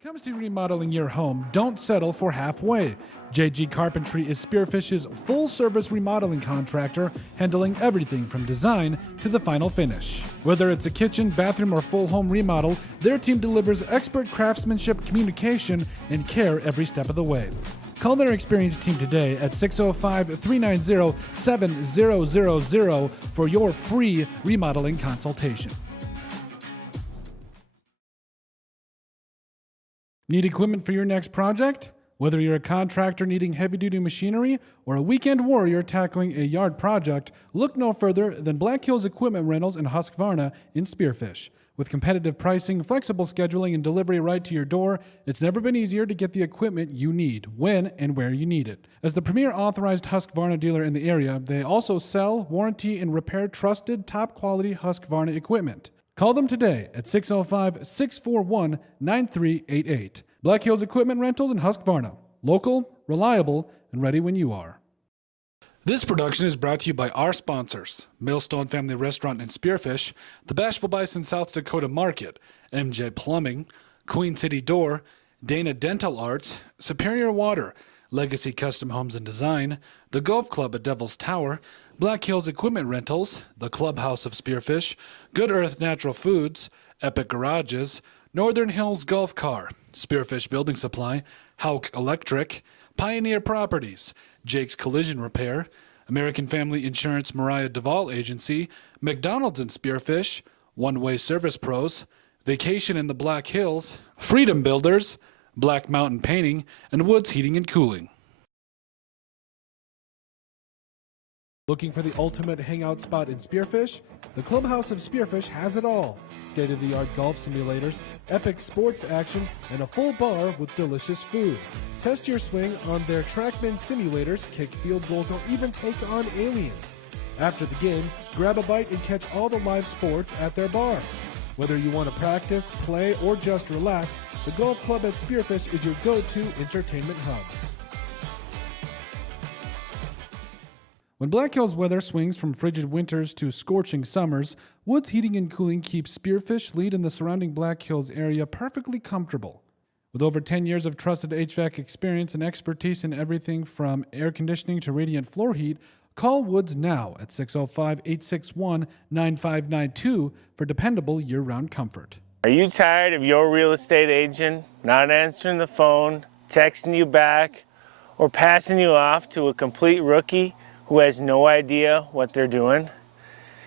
Comes to remodeling your home, don't settle for halfway. JG Carpentry is Spearfish's full-service remodeling contractor, handling everything from design to the final finish. Whether it's a kitchen, bathroom, or full home remodel, their team delivers expert craftsmanship, communication, and care every step of the way. Call their experienced team today at 605-390-7000 for your free remodeling consultation. Need equipment for your next project? Whether you're a contractor needing heavy-duty machinery or a weekend warrior tackling a yard project, look no further than Black Hills Equipment Rentals in Husqvarna in Spearfish. With competitive pricing, flexible scheduling, and delivery right to your door, it's never been easier to get the equipment you need, when and where you need it. As the premier authorized Husqvarna dealer in the area, they also sell, warranty, and repair trusted, top-quality Husqvarna equipment. Call them today at 605-641-9388. Black Hills Equipment Rentals in Husqvarna. Local, reliable, and ready when you are. This production is brought to you by our sponsors: Millstone Family Restaurant in Spearfish, the Bashful Bison South Dakota Market, MJ Plumbing, Queen City Door, Dana Dental Arts, Superior Water, Legacy Custom Homes and Design, the Golf Club at Devil's Tower, Black Hills Equipment Rentals, the Clubhouse of Spearfish, Good Earth Natural Foods, Epic Garages, Northern Hills Golf Car, Spearfish Building Supply, Hauk Electric, Pioneer Properties, Jake's Collision Repair, American Family Insurance Mariah Duvall Agency, McDonald's in Spearfish, One Way Service Pros, Vacation in the Black Hills, Freedom Builders, Black Mountain Painting, and Woods Heating and Cooling. Looking for the ultimate hangout spot in Spearfish? The Clubhouse of Spearfish has it all. State-of-the-art golf simulators, epic sports action, and a full bar with delicious food. Test your swing on their TrackMan simulators, kick field goals, or even take on aliens. After the game, grab a bite and catch all the live sports at their bar. Whether you want to practice, play, or just relax, the Golf Club at Spearfish is your go-to entertainment hub. When Black Hills weather swings from frigid winters to scorching summers, Woods Heating and Cooling keeps Spearfish Lead in the surrounding Black Hills area perfectly comfortable. With over 10 years of trusted HVAC experience and expertise in everything from air conditioning to radiant floor heat, call Woods now at 605-861-9592 for dependable year-round comfort. Are you tired of your real estate agent not answering the phone, texting you back, or passing you off to a complete rookie who has no idea what they're doing?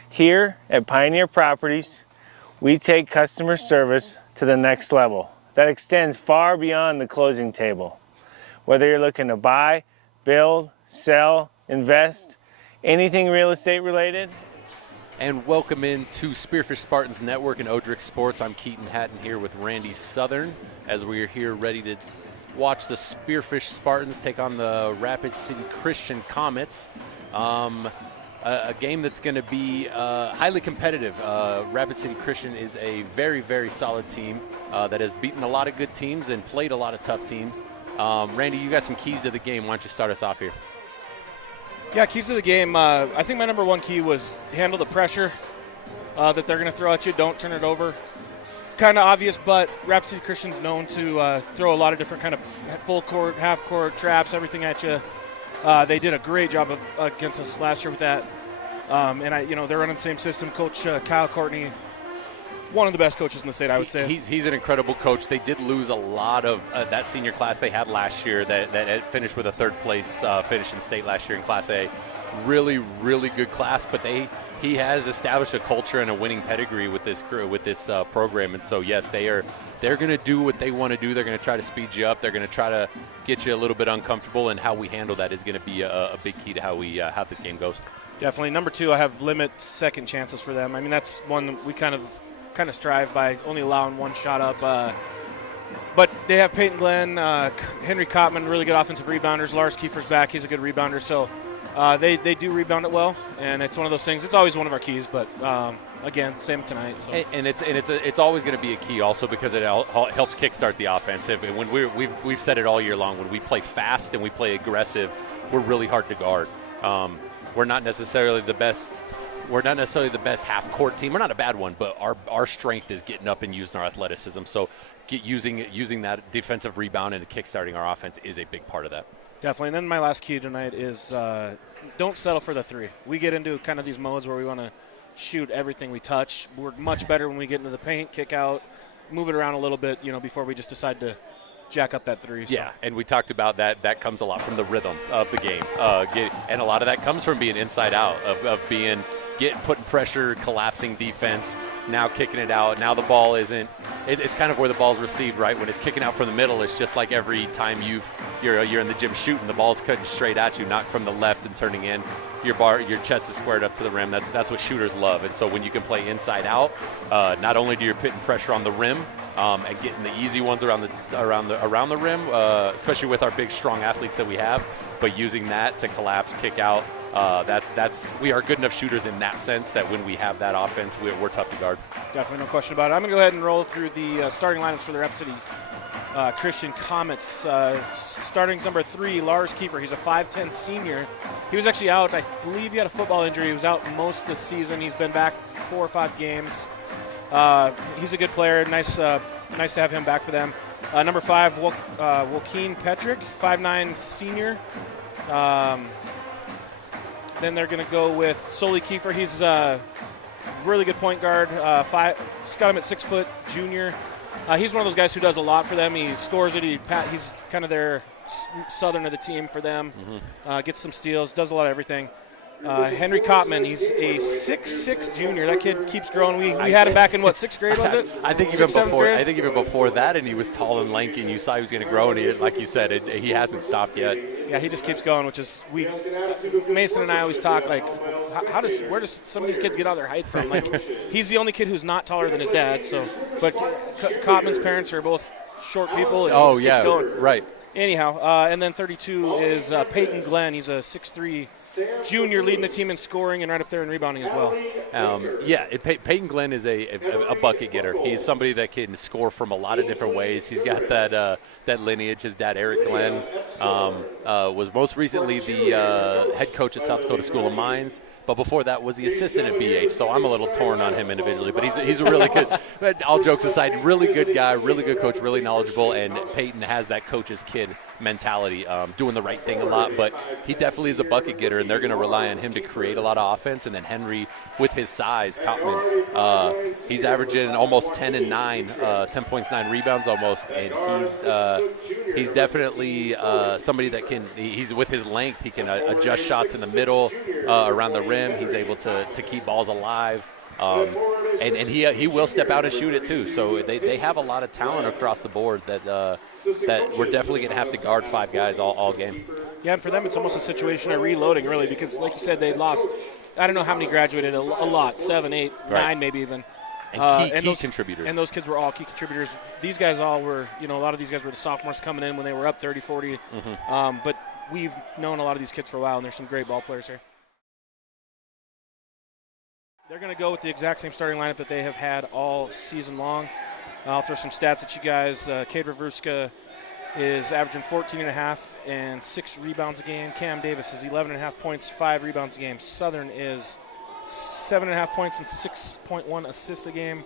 Here at Pioneer Properties, we take customer service to the next level that extends far beyond the closing table. Whether you're looking to buy, build, sell, invest, anything real estate related. And welcome into Spearfish Spartans Network and Odrick Sports. I'm Keaton Hatton here with Randy Southern as we are here ready to watch the Spearfish Spartans take on the Rapid City Christian Comets. A game that's going to be highly competitive. Rapid City Christian is a very, very solid team that has beaten a lot of good teams and played a lot of tough teams. Randy, you got some keys to the game. Why don't you start us off here? Yeah, keys to the game. I think my number one key was handle the pressure that they're going to throw at you. Don't turn it over. Kind of obvious, but Rapid City Christian's known to throw a lot of different kind of full court, half court traps, everything at you. They did a great job against us last year with that. And they're running the same system. Coach Kyle Courtney, one of the best coaches in the state, I would say. He's an incredible coach. They did lose a lot of that senior class they had last year that finished with a third place finish in state last year in Class A. Really, really good class, but he has established a culture and a winning pedigree with this program. And so, yes, they're going to do what they want to do. They're going to try to speed you up. They're going to try to get you a little bit uncomfortable, and how we handle that is going to be a big key to how this game goes. Definitely. Number two, I have limit second chances for them. I mean, that's one that we kind of strive by, only allowing one shot up. But they have Peyton Glenn, Henry Kottman, really good offensive rebounders. Lars Kiefer's back. He's a good rebounder. So they do rebound it well, and it's one of those things. It's always one of our keys, but again, same tonight. So. And it's always going to be a key also because it helps kickstart the offense. When we've said it all year long, when we play fast and we play aggressive, we're really hard to guard. We're not necessarily the best we're not necessarily the best half-court team. We're not a bad one, but our strength is getting up and using our athleticism. So using that defensive rebound and kickstarting our offense is a big part of that. Definitely. And then my last key tonight is don't settle for the three. We get into kind of these modes where we want to shoot everything we touch. We're much better when we get into the paint, kick out, move it around a little bit, before we just decide to jack up that three. So. Yeah, and we talked about that. That comes a lot from the rhythm of the game. And a lot of that comes from being inside out, of putting pressure, collapsing defense, now kicking it out. Now the ball isn't – it's kind of where the ball's received, right? When it's kicking out from the middle, it's just like every time you're in the gym shooting, the ball's cutting straight at you, not from the left and turning in. Your chest is squared up to the rim. That's what shooters love. And so when you can play inside out, not only do you putting pressure on the rim and getting the easy ones around the rim, especially with our big, strong athletes that we have, but using that to collapse, kick out. We are good enough shooters in that sense that when we have that offense, we're tough to guard. Definitely, no question about it. I'm going to go ahead and roll through the starting lineups for the Rapid City Christian Comets. Starting number 3, Lars Kiefer. He's a 5'10 senior. He was actually out. I believe he had a football injury. He was out most of the season. He's been back 4 or 5 games. He's a good player. Nice to have him back for them. Number 5, Joaquin Petrick, 5'9 senior. Then they're going to go with Soli Kiefer. He's a really good point guard. Just got him at 6 foot, junior. He's one of those guys who does a lot for them. He scores it. He's kind of their southern of the team for them. Gets some steals, does a lot of everything. Henry Kottman, he's a 6'6 junior. That kid keeps growing. We had him back in, 6th grade, was it? I think even before that, and he was tall and lanky, and you saw he was going to grow, and he, like you said, he hasn't stopped yet. Yeah, he just keeps going, which is Mason and I always talk, like, where does some of these kids get all their height from? Like, he's the only kid who's not taller than his dad, but Kottman's parents are both short people, and he just keeps going. Right. Anyhow, and then 32 is Peyton Glenn. He's a 6'3 junior, leading the team in scoring and right up there in rebounding as well. Peyton Glenn is a bucket getter. He's somebody that can score from a lot of different ways. He's got that lineage. His dad, Eric Glenn, was most recently the head coach at South Dakota School of Mines, but before that was the assistant at BH. So I'm a little torn on him individually, but he's a really good. All jokes aside, really good guy, really good coach, really knowledgeable, and Peyton has that coach's kid mentality, doing the right thing a lot, but he definitely is a bucket getter, and they're going to rely on him to create a lot of offense. And then Henry, with his size, Kottman, he's averaging almost 10 and 9, 10 points, 9 rebounds almost, and he's definitely somebody that he's with his length, he can adjust shots in the middle, around the rim. He's able to keep balls alive. And he will step out and shoot it too. So they have a lot of talent across the board that we're definitely going to have to guard 5 guys all game. Yeah, and for them it's almost a situation of reloading, really, because like you said, they lost, I don't know how many graduated, a lot, 7, 8, 9 maybe even. And key contributors. And those kids were all key contributors. These guys all were, a lot of these guys were the sophomores coming in when they were up 30, 40. But we've known a lot of these kids for a while, and there's some great ball players here. They're going to go with the exact same starting lineup that they have had all season long. I'll throw some stats at you guys. Cade Ravruska is averaging 14.5 and 6 rebounds a game. Cam Davis is 11.5 points, 5 rebounds a game. Southern is 7.5 points and 6.1 assists a game.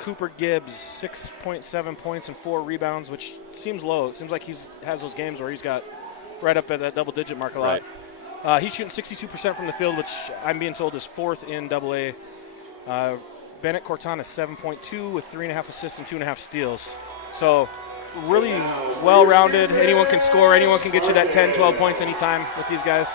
Cooper Gibbs, 6.7 points and 4 rebounds, which seems low. It seems like he has those games where he's got right up at that double-digit mark a lot. Right. He's shooting 62% from the field, which I'm being told is 4th in AA. Bennett Cortana, 7.2 with 3.5 assists and 2.5 steals. So really well-rounded. Anyone can score. Anyone can get you that 10, 12 points anytime with these guys.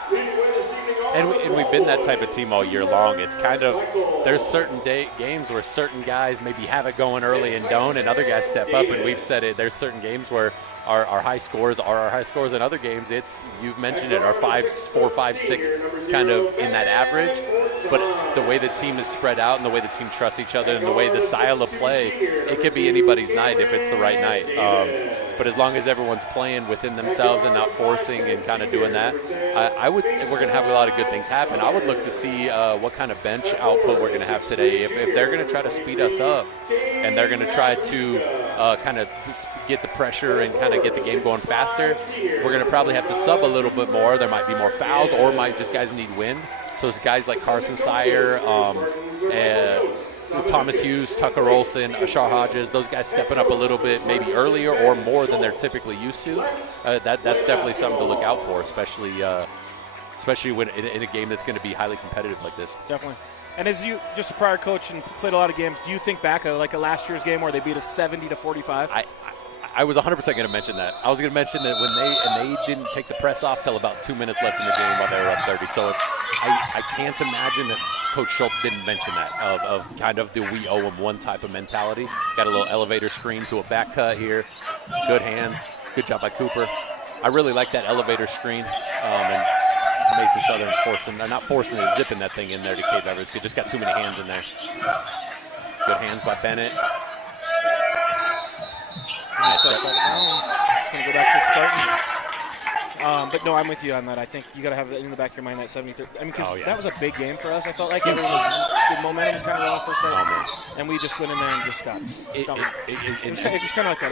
And we've been that type of team all year long. It's kind of, there's certain games where certain guys maybe have it going early and don't, and other guys step up, and we've said it. There's certain games where our high scores are our high scores, and other games, you've mentioned it, our 4, 5, 6 kind of in that average. But the way the team is spread out and the way the team trusts each other and the way the style of play, it could be anybody's night if it's the right night. But as long as everyone's playing within themselves and not forcing and kind of doing that, we're going to have a lot of good things happen. I would look to see what kind of bench output we're going to have today. If they're going to try to speed us up and they're going to try to kind of get the pressure and kind of get the game going faster, we're going to probably have to sub a little bit more. There might be more fouls, or might just guys need wind. So it's guys like Carson Sire, Thomas Hughes, Tucker Olson, Ashar Hodges, those guys stepping up a little bit, maybe earlier or more than they're typically used to. That's definitely something to look out for, especially when in a game that's going to be highly competitive like this. Definitely. And as you, just a prior coach and played a lot of games, do you think back of like a last year's game where they beat us 70-45? I was 100% going to mention that. I was going to mention that when they didn't take the press off till about 2 minutes left in the game while they were up 30. So I can't imagine that Coach Schultz didn't mention that of kind of the we owe them one type of mentality. Got a little elevator screen to a back cut here. Good hands. Good job by Cooper. I really like that elevator screen. And Mason Southern zipping that thing in there to Cade Evers. Just got too many hands in there. Good hands by Bennett. It's going to go back to Spartans. But no, I'm with you on that. I think you got to have it in the back of your mind that 73. I mean, because that was a big game for us. I felt like the momentum was kind of off first right, and we just went in there and just got. It was kind of like that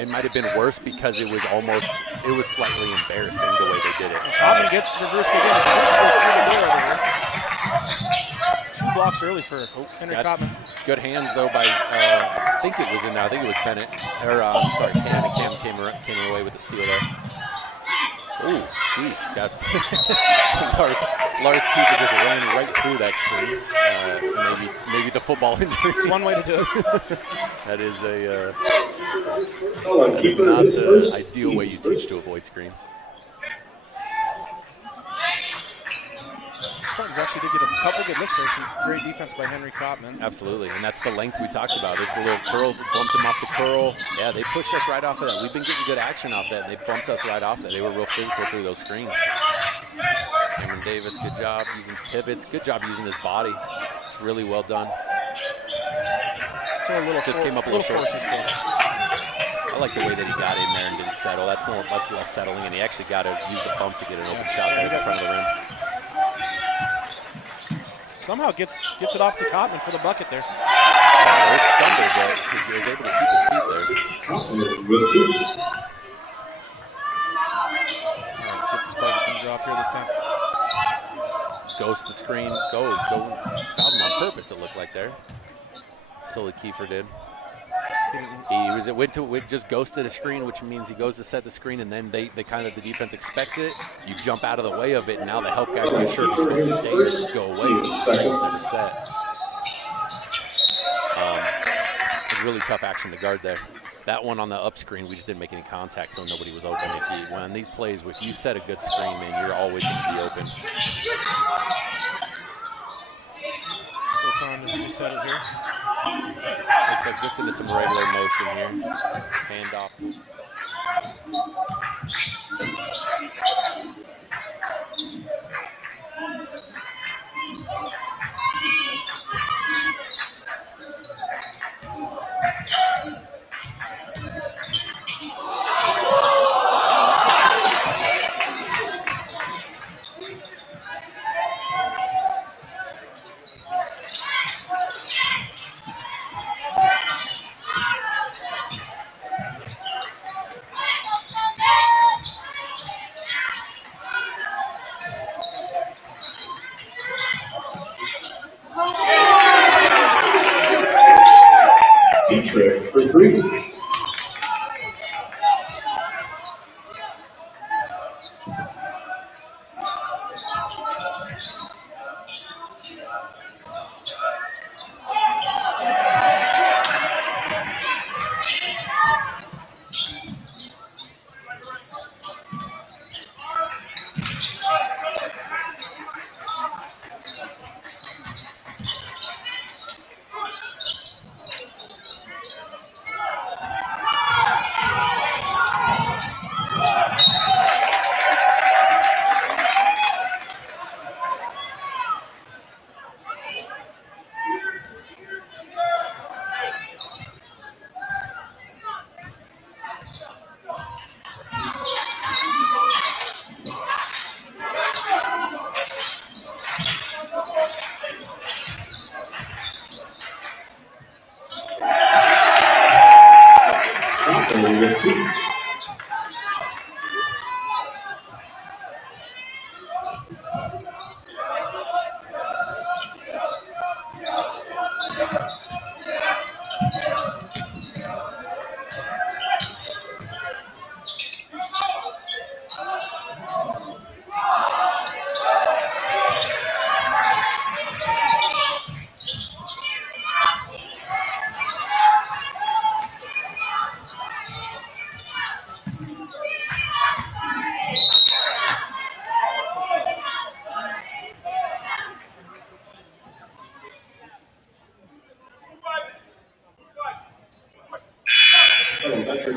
it might have been worse because it was slightly embarrassing the way they did it. Cobman gets reverse again. Reverse goes through the door over here. 2 blocks early for Henry Cobman. Good hands though by I think it was Bennett Cam came away with the steal there. Oh, jeez, Lars Keeper just ran right through that screen. Maybe the football injury. It's one way to do it. That is not the ideal way you teach to avoid screens. Spartans actually did get a couple good looks there. Some great defense by Henry Copman. Absolutely, and that's the length we talked about. This little curls, bumped him off the curl. Yeah, they pushed us right off of that. We've been getting good action off that, and they bumped us right off that. They were real physical through those screens. Cameron Davis, good job using pivots. Good job using his body. It's really well done. Still a little came up a little short. I like the way that he got in there and didn't settle. That's less settling, and he actually got to use the bump to get an open shot there at the front of the rim. Somehow gets it off to Cotman for the bucket there. Yeah, it was stumbled, but he was able to keep his feet there. Let's see if the Spartans can drop here this time. Goes to the screen. Go. Fouled him on purpose, it looked like there. Sully Kiefer did. He just ghosted a screen, which means he goes to set the screen, and then the defense expects it. You jump out of the way of it, and now the help guy's not sure if he's supposed to stay or just go away, so the screen's never set. It's really tough action to guard there. That one on the up screen, we just didn't make any contact, so nobody was open. On these plays, if you set a good screen, man, you're always going to be open. Still time to reset it here. Looks like just into some regular motion here. Hand off to for 3.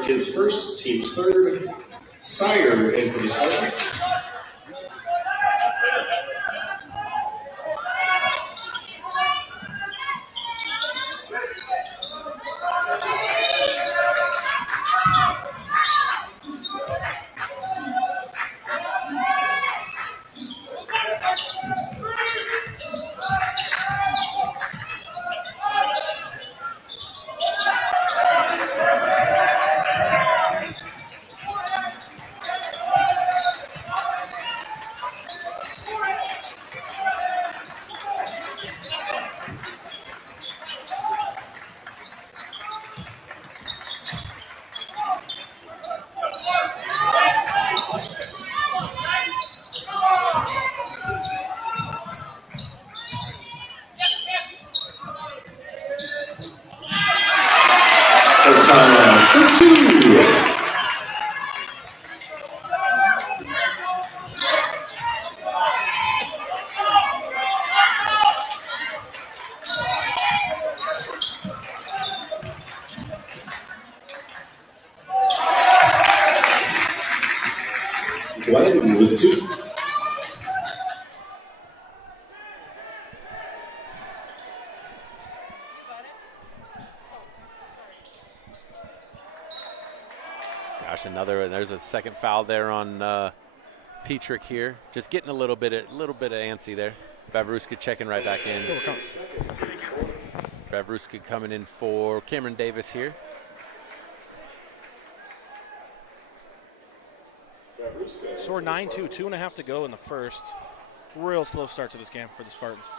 his first, team's third. Sire in for the Spartans. Glenn with 2. Gosh, another. There's a second foul there on Petrick here. Just getting a little bit of antsy there. Vavruska checking right back in. Vavruska coming in for Cameron Davis here. So we're 9-2, 2.5 to go in the first. Real slow start to this game for the Spartans.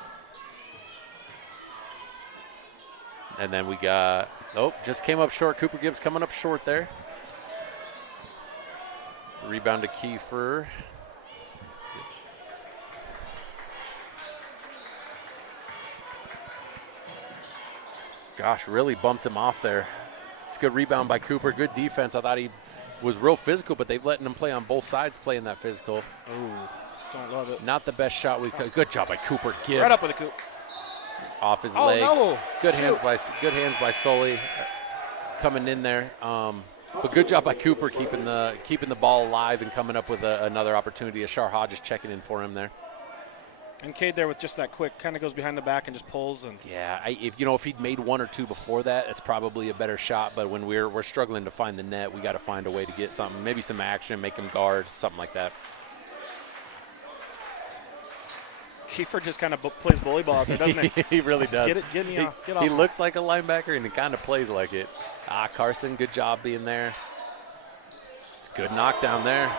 And then we got, just came up short. Cooper Gibbs coming up short there. Rebound to Kiefer. Gosh, really bumped him off there. It's a good rebound by Cooper. Good defense. I thought he was real physical, but they've letting him play on both sides, playing that physical. Ooh, don't love it. Not the best shot we could. Good job by Cooper Gibbs. Right up with the Coop. Off his leg. No. Good hands by Sully coming in there. But good job by Cooper keeping the ball alive and coming up with another opportunity. Ashar Hodges checking in for him there. And Cade there with just that quick, kind of goes behind the back and just pulls. And yeah, if he'd made 1 or 2 before that, it's probably a better shot. But when we're struggling to find the net, we got to find a way to get something, maybe some action, make him guard, something like that. Kiefer just kind of plays bully ball out there, doesn't he? He really does. Get off. He looks like a linebacker, and he kind of plays like it. Carson, good job being there. It's a good knockdown there.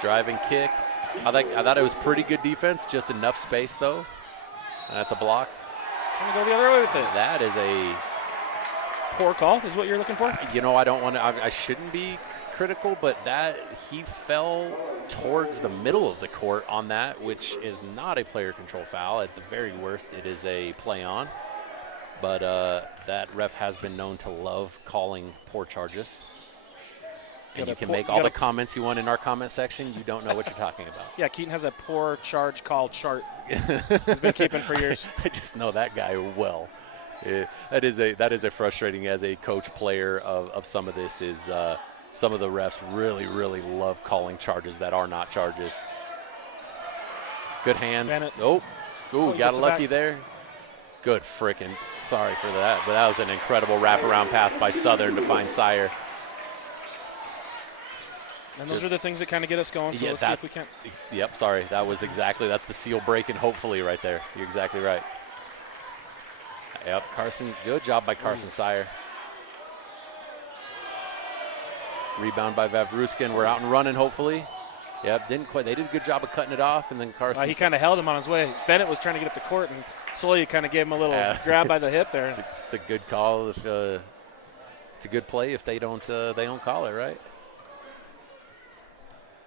Driving kick. I thought it was pretty good defense, just enough space, though. And that's a block. It's going to go the other way with it. That is a poor call is what you're looking for? I don't want to – I shouldn't be critical, but he fell towards the middle of the court on that, which is not a player control foul. At the very worst, it is a play on. But that ref has been known to love calling poor charges. And you can make all the comments you want in our comment section. You don't know what you're talking about. Yeah, Keaton has a poor charge call chart. He's been keeping for years. I just know that guy well. That is a frustrating as a coach player of some of this is some of the refs really, really love calling charges that are not charges. Good hands. Got lucky there. Good frickin'. Sorry for that, but that was an incredible wraparound pass by Southern to find Sire. And those are the things that kind of get us going, so let's see if we can. Yep, sorry. That's the seal breaking, hopefully, right there. You're exactly right. Yep, Carson, good job by Carson Sire. Rebound by Vavruska, and we're out and running, hopefully. Yep, didn't quite. They did a good job of cutting it off, and then Carson. He kind of held him on his way. Bennett was trying to get up the court, and Sully kind of gave him a little grab by the hip there. It's a good call. It's a good play if they don't call it, right?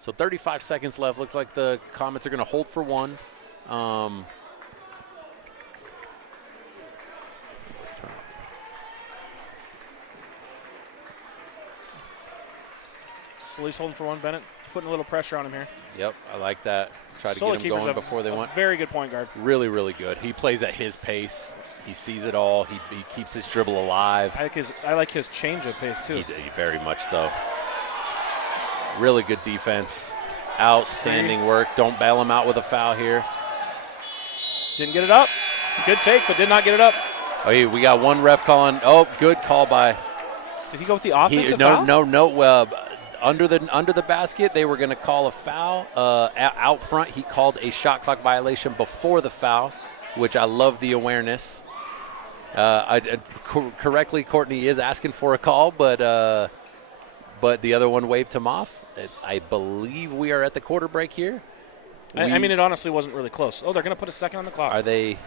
So 35 seconds left. Looks like the Comets are going to hold for 1. So he's holding for one. Bennett putting a little pressure on him here. Yep, I like that. Try to Sully get him Kiefer's going before they a went. very good point guard. Really, really good. He plays at his pace. He sees it all. He keeps his dribble alive. I like his change-up pace, too. He very much so. Really good defense. Outstanding work. Don't bail him out with a foul here. Didn't get it up. Good take, but did not get it up. Oh, we got one ref calling. Oh, good call by. Did he go with the offensive No, foul? no. Under the basket, they were going to call a foul. Out front, he called a shot clock violation before the foul, which I love the awareness. Correctly, Courtney is asking for a call, but the other one waved him off. I believe we are at the quarter break here. I mean, it honestly wasn't really close. Oh, they're going to put a second on the clock. Are they?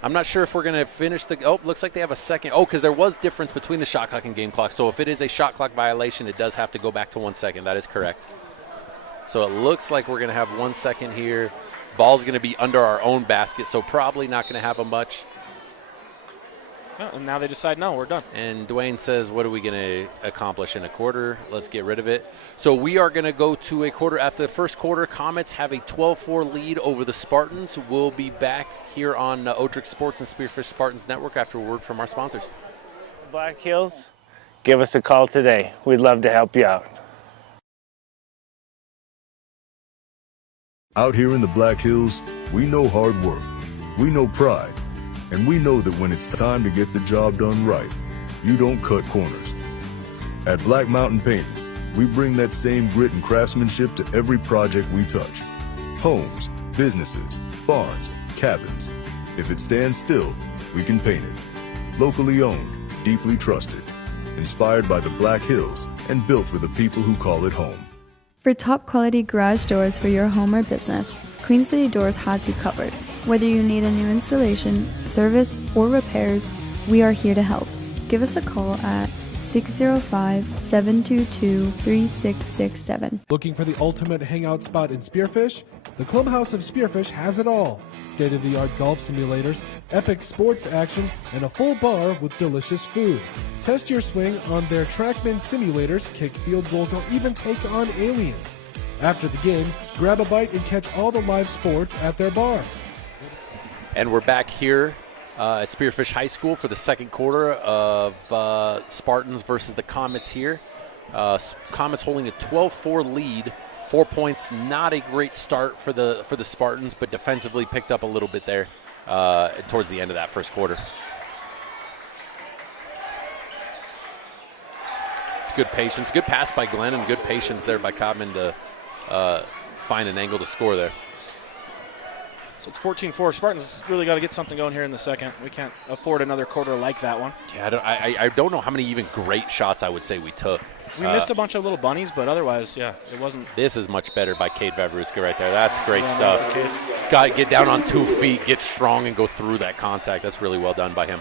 I'm not sure if we're going to finish the. Oh, looks like they have a second. Oh, because there was difference between the shot clock and game clock. So if it is a shot clock violation, it does have to go back to 1 second. That is correct. So it looks like we're going to have 1 second here. Ball's going to be under our own basket, so probably not going to have a much. Oh, and now they decide, no, we're done. And Dwayne says, what are we going to accomplish in a quarter? Let's get rid of it. So we are going to go to a quarter. After the first quarter, Comets have a 12-4 lead over the Spartans. We'll be back here on Odrick Sports and Spearfish Spartans Network after a word from our sponsors. Black Hills, give us a call today. We'd love to help you out. Out here in the Black Hills, we know hard work, we know pride, and we know that when it's time to get the job done right, you don't cut corners. At Black Mountain Painting, we bring that same grit and craftsmanship to every project we touch. Homes, businesses, barns, cabins. If it stands still, we can paint it. Locally owned, deeply trusted, inspired by the Black Hills, and built for the people who call it home. For top quality garage doors for your home or business, Queen City Doors has you covered. Whether you need a new installation, service, or repairs, we are here to help. Give us a call at 605-722-3667. Looking for the ultimate hangout spot in Spearfish? The Clubhouse of Spearfish has it all. State-of-the-art golf simulators, epic sports action, and a full bar with delicious food. Test your swing on their TrackMan simulators, kick field goals, or even take on aliens. After the game, grab a bite and catch all the live sports at their bar. And we're back here at Spearfish High School for the second quarter of Spartans versus the Comets here. Comets holding a 12-4 lead. 4 points, not a great start for the Spartans, but defensively picked up a little bit there towards the end of that first quarter. It's good patience. Good pass by Glenn and good patience there by Codman to find an angle to score there. So it's 14-4. Spartans really got to get something going here in the second. We can't afford another quarter like that one. Yeah, I don't know how many even great shots I would say we took. We missed a bunch of little bunnies, but otherwise, yeah, it wasn't. This is much better by Cade Vavruska right there. That's great stuff. Got to get down on 2 feet, get strong, and go through that contact. That's really well done by him.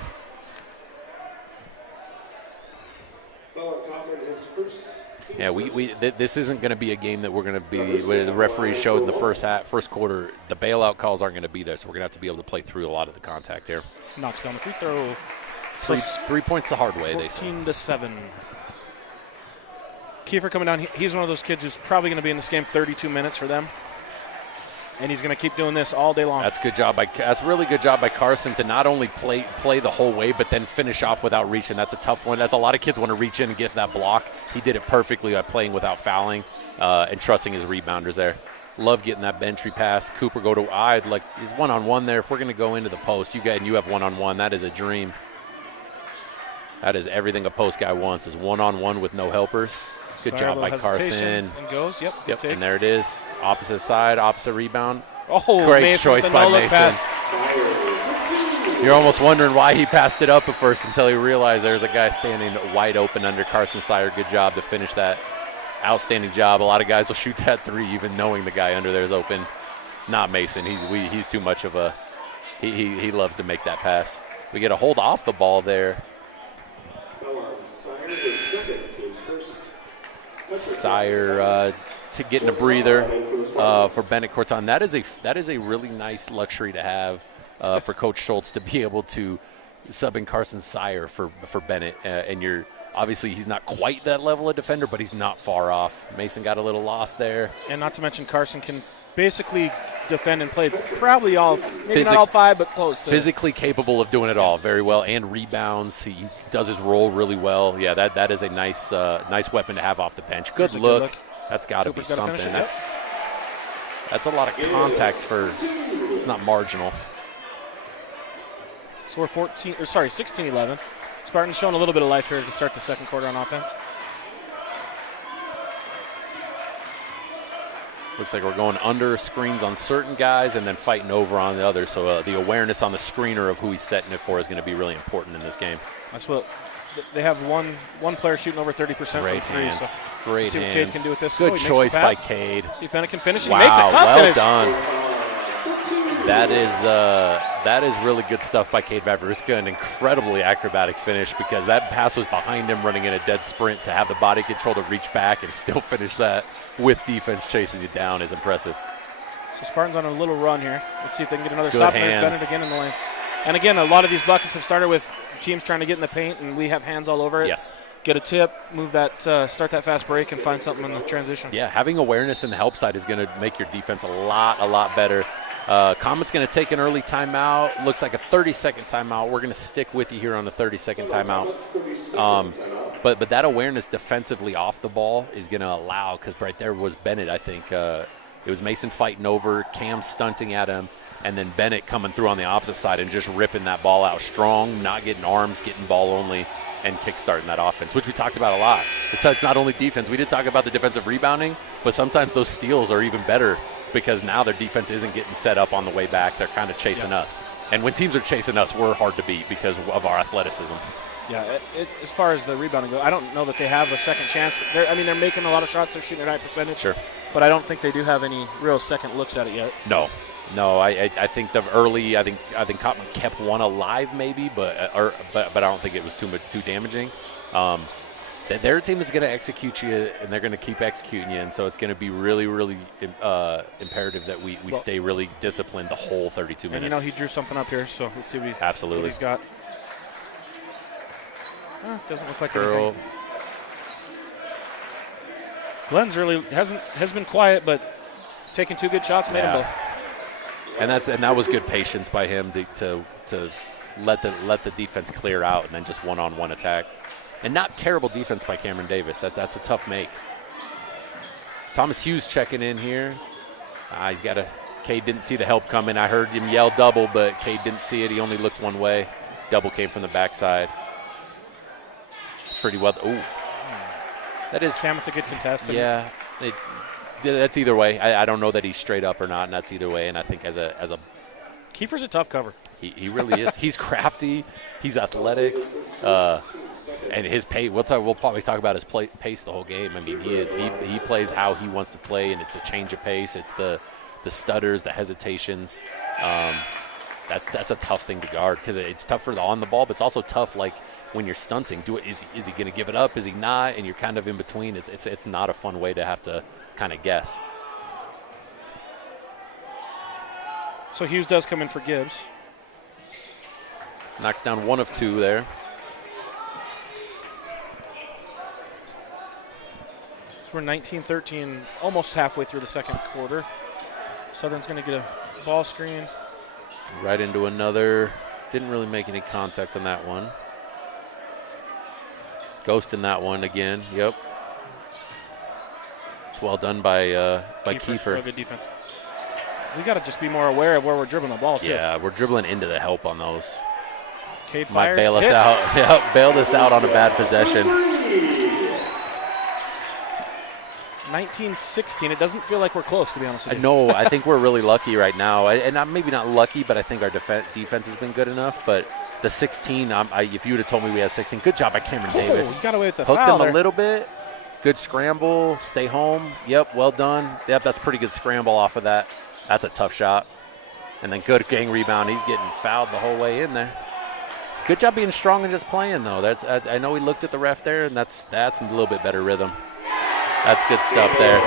Yeah, this isn't going to be a game that we're going to be. The referee showed in the first quarter, the bailout calls aren't going to be there, so we're going to have to be able to play through a lot of the contact here. Knocks down the free throw. 3 points the hard way, they say. 14-7. Kiefer coming down. He's one of those kids who's probably going to be in this game 32 minutes for them, and he's going to keep doing this all day long. That's really good job by Carson to not only play the whole way, but then finish off without reaching. That's a tough one. That's a lot of kids want to reach in and get that block. He did it perfectly by playing without fouling and trusting his rebounders there. Love getting that entry pass. Cooper go to he's one-on-one there. If we're going to go into the post, you have one-on-one. That is a dream. That is everything a post guy wants, is one-on-one with no helpers. Good job by Carson. And goes, yep. And there it is. Opposite side, opposite rebound. Oh, great choice by Mason. You're almost wondering why he passed it up at first until he realized there's a guy standing wide open under Carson Sire. Good job to finish that. Outstanding job. A lot of guys will shoot that three even knowing the guy under there is open. Not Mason. He's too much of a – he loves to make that pass. We get a hold off the ball there. Sire to get in a breather for Bennett Corton. That is a really nice luxury to have for Coach Schultz to be able to sub in Carson Sire for Bennett, and you're Obviously, he's not quite that level of defender, but he's not far off. Mason got a little lost there. And not to mention Carson can basically defend and play probably all, maybe not all 5, but close to. Physically capable of doing it all very well, and rebounds. He does his role really well. Yeah, that is a nice weapon to have off the bench. Good look. That's got to be something. That's a lot of contact for. It's not marginal. So we're 16-11. Spartans showing a little bit of life here to start the second quarter on offense. Looks like we're going under screens on certain guys and then fighting over on the others. So the awareness on the screener of who he's setting it for is going to be really important in this game. That's what they have. One player shooting over 30% Great from 3. hands. So Great see hands. What Cade can do with this. Good choice by Cade. See if Bennett can finish. Wow, He makes a tough well finish. done. That is really good stuff by Cade Vavriska, an incredibly acrobatic finish because that pass was behind him running in a dead sprint. To have the body control to reach back and still finish that with defense chasing you down is impressive. So Spartans on a little run here. Let's see if they can get another Good stop. hands. There's Bennett again in the lanes. And again, a lot of these buckets have started with teams trying to get in the paint, and we have hands all over it. Yes. Get a tip, move that, start that fast break, and find something in the transition. Yeah, having awareness in the help side is going to make your defense a lot better. Comet's going to take an early timeout. Looks like a 30-second timeout. We're going to stick with you here on the 30-second timeout. But that awareness defensively off the ball is going to allow, because right there was Bennett, I think. It was Mason fighting over, Cam stunting at him, and then Bennett coming through on the opposite side and just ripping that ball out strong, not getting arms, getting ball only, and kickstarting that offense, which we talked about a lot. It's not only defense. We did talk about the defensive rebounding, but sometimes those steals are even better because now their defense isn't getting set up on the way back. They're kind of chasing us. And when teams are chasing us, we're hard to beat because of our athleticism. Yeah, as far as the rebounding goes, I don't know that they have a second chance. They're making a lot of shots. They're shooting at high percentage. Sure. But I don't think they do have any real second looks at it yet. No, I think the early, I think Cotman kept one alive maybe, but I don't think it was too damaging. Their team is going to execute you, and they're going to keep executing you, and so it's going to be really imperative that we stay really disciplined the whole 32 minutes. And he drew something up here, so let's see what he's got. Doesn't look like anything. Glenn's really has been quiet, but taking 2 good shots made them both. And that was good patience by him to let the defense clear out and then just one-on-one attack. And not terrible defense by Cameron Davis. That's a tough make. Thomas Hughes checking in here. He's got Cade didn't see the help coming. I heard him yell double, but Cade didn't see it. He only looked one way. Double came from the backside. It's pretty well. Ooh. That is Sam with a good contest. Yeah. That's either way. I don't know that he's straight up or not, and that's either way. And I think as a Kiefer's a tough cover. He really is. He's crafty. He's athletic. And his pace. We'll probably talk about his pace the whole game. I mean, he plays how he wants to play, and it's a change of pace. It's the stutters, the hesitations. That's a tough thing to guard because it's tough for the on the ball, but it's also tough like when you're stunting. Is he going to give it up? Is he not? And you're kind of in between. It's not a fun way to have to kind of guess. So Hughes does come in for Gibbs. Knocks down 1 of 2 there. So we're 19-13, almost halfway through the second quarter. Southern's going to get a ball screen. Right into another. Didn't really make any contact on that one. Ghosting that one again. Yep. It's well done by Kiefer. Good defense. We got to just be more aware of where we're dribbling the ball, too. Yeah, we're dribbling into the help on those. Cade Might fires, bail us hits. out. Yep, bailed us out on a bad possession. 19-16. It doesn't feel like we're close, to be honest with you. No, I think we're really lucky right now. And maybe not lucky, but I think our defense has been good enough. But the 16, if you would have told me we had 16, good job by Cameron Davis. He got away with the Hooked foul him there. a little bit. Good scramble. Stay home. Yep, well done. Yep, that's pretty good scramble off of that. That's a tough shot. And then good gang rebound. He's getting fouled the whole way in there. Good job being strong and just playing, though. I know he looked at the ref there, and that's a little bit better rhythm. That's good stuff there.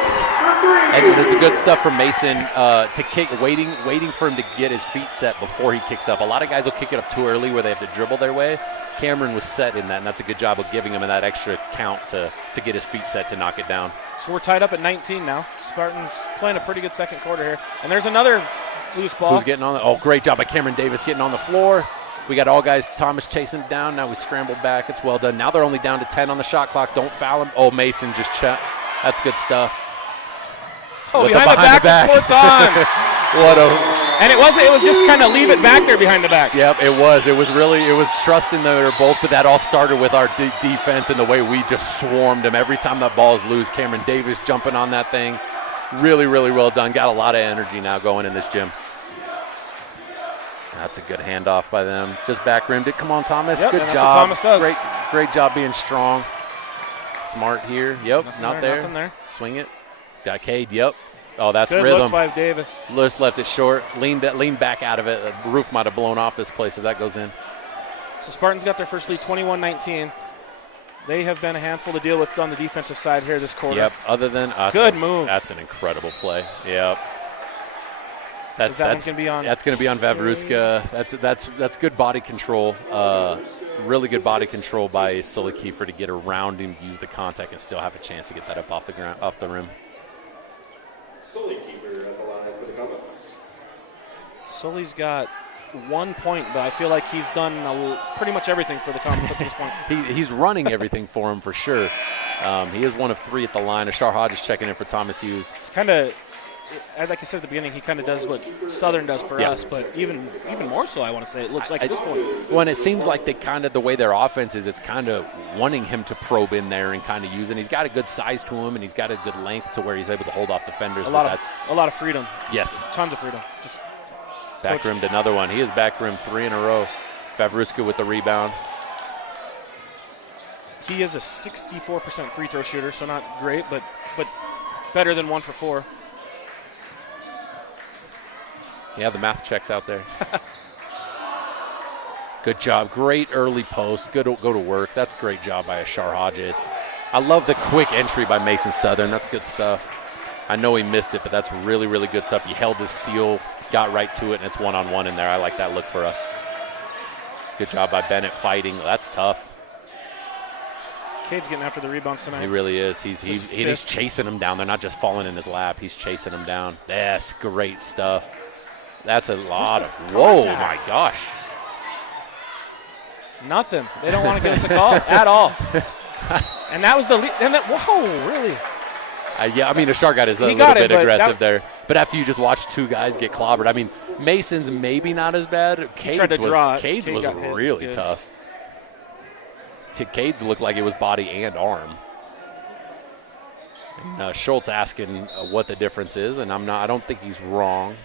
And it's good stuff from Mason to kick, waiting for him to get his feet set before he kicks up. A lot of guys will kick it up too early where they have to dribble their way. Cameron was set in that, and that's a good job of giving him that extra count to get his feet set to knock it down. So we're tied up at 19 now. Spartans playing a pretty good second quarter here. And there's another loose ball. Who's getting on the – oh, great job by Cameron Davis getting on the floor. We got all guys, Thomas chasing it down. Now we scrambled back. It's well done. Now they're only down to 10 on the shot clock. Don't foul him. Oh, Mason just that's good stuff. Oh, With behind the back. Court's on. What a – and it was just kind of leave it back there behind the back. Yep, it was. It was trusting they're both, but that all started with our defense and the way we just swarmed them. Every time that ball is loose, Cameron Davis jumping on that thing. Really, really well done. Got a lot of energy now going in this gym. That's a good handoff by them. Just back rimmed it. Come on, Thomas. Yep, good that's job. what Thomas does. Great job being strong. Smart here. Yep, not there. Nothing there. Swing it. Got Cade. Yep. Oh, that's good rhythm. Look by Davis. Lewis left it short. Leaned back out of it. The roof might have blown off this place if that goes in. So Spartans got their first lead, 21-19. They have been a handful to deal with on the defensive side here this quarter. Yep. Other than good move. That's an incredible play. Yep. That's going to be on. That's going to be on Vavruska. That's good body control. Really good body control by Sully Kiefer to get around him, use the contact, and still have a chance to get that up off the ground, off the rim. Sully Kiefer at the line for the comments. Sully's got 1 point, but I feel like he's done pretty much everything for the Comets at this point. He's running everything for him for sure. He is 1 of 3 at the line. Ashar Hodges checking in for Thomas Hughes. It's kind of, like I said at the beginning, he kind of does what Southern does for us, but even more so, I want to say, it looks like at this point. Well, and it seems like the way their offense is, it's kind of wanting him to probe in there and kind of use it. He's got a good size to him, and he's got a good length to where he's able to hold off defenders. A lot of freedom. Yes. Tons of freedom. Just back rimmed another one. He has back rimmed 3 in a row. Vavruska with the rebound. He is a 64% free throw shooter, so not great, but better than 1 for 4. Yeah, the math checks out there. Good job. Great early post. Good go to work. That's a great job by Ashar Hodges. I love the quick entry by Mason Southern. That's good stuff. I know he missed it, but that's really, really good stuff. He held his seal, got right to it, and it's one-on-one in there. I like that look for us. Good job by Bennett fighting. That's tough. Cade's getting after the rebounds tonight. He really is. He's chasing him down. They're not just falling in his lap. He's chasing him down. That's great stuff. That's a lot of – whoa, my gosh. Nothing. They don't want to give us a call at all. And that was the lead. And whoa, really? Yeah, I mean, Ashar got his a little bit aggressive there. But after you just watch 2 guys get clobbered, I mean, Mason's maybe not as bad. Cade's was really tough. Cade's looked like it was body and arm. And, Schultz asking what the difference is, and I don't think he's wrong.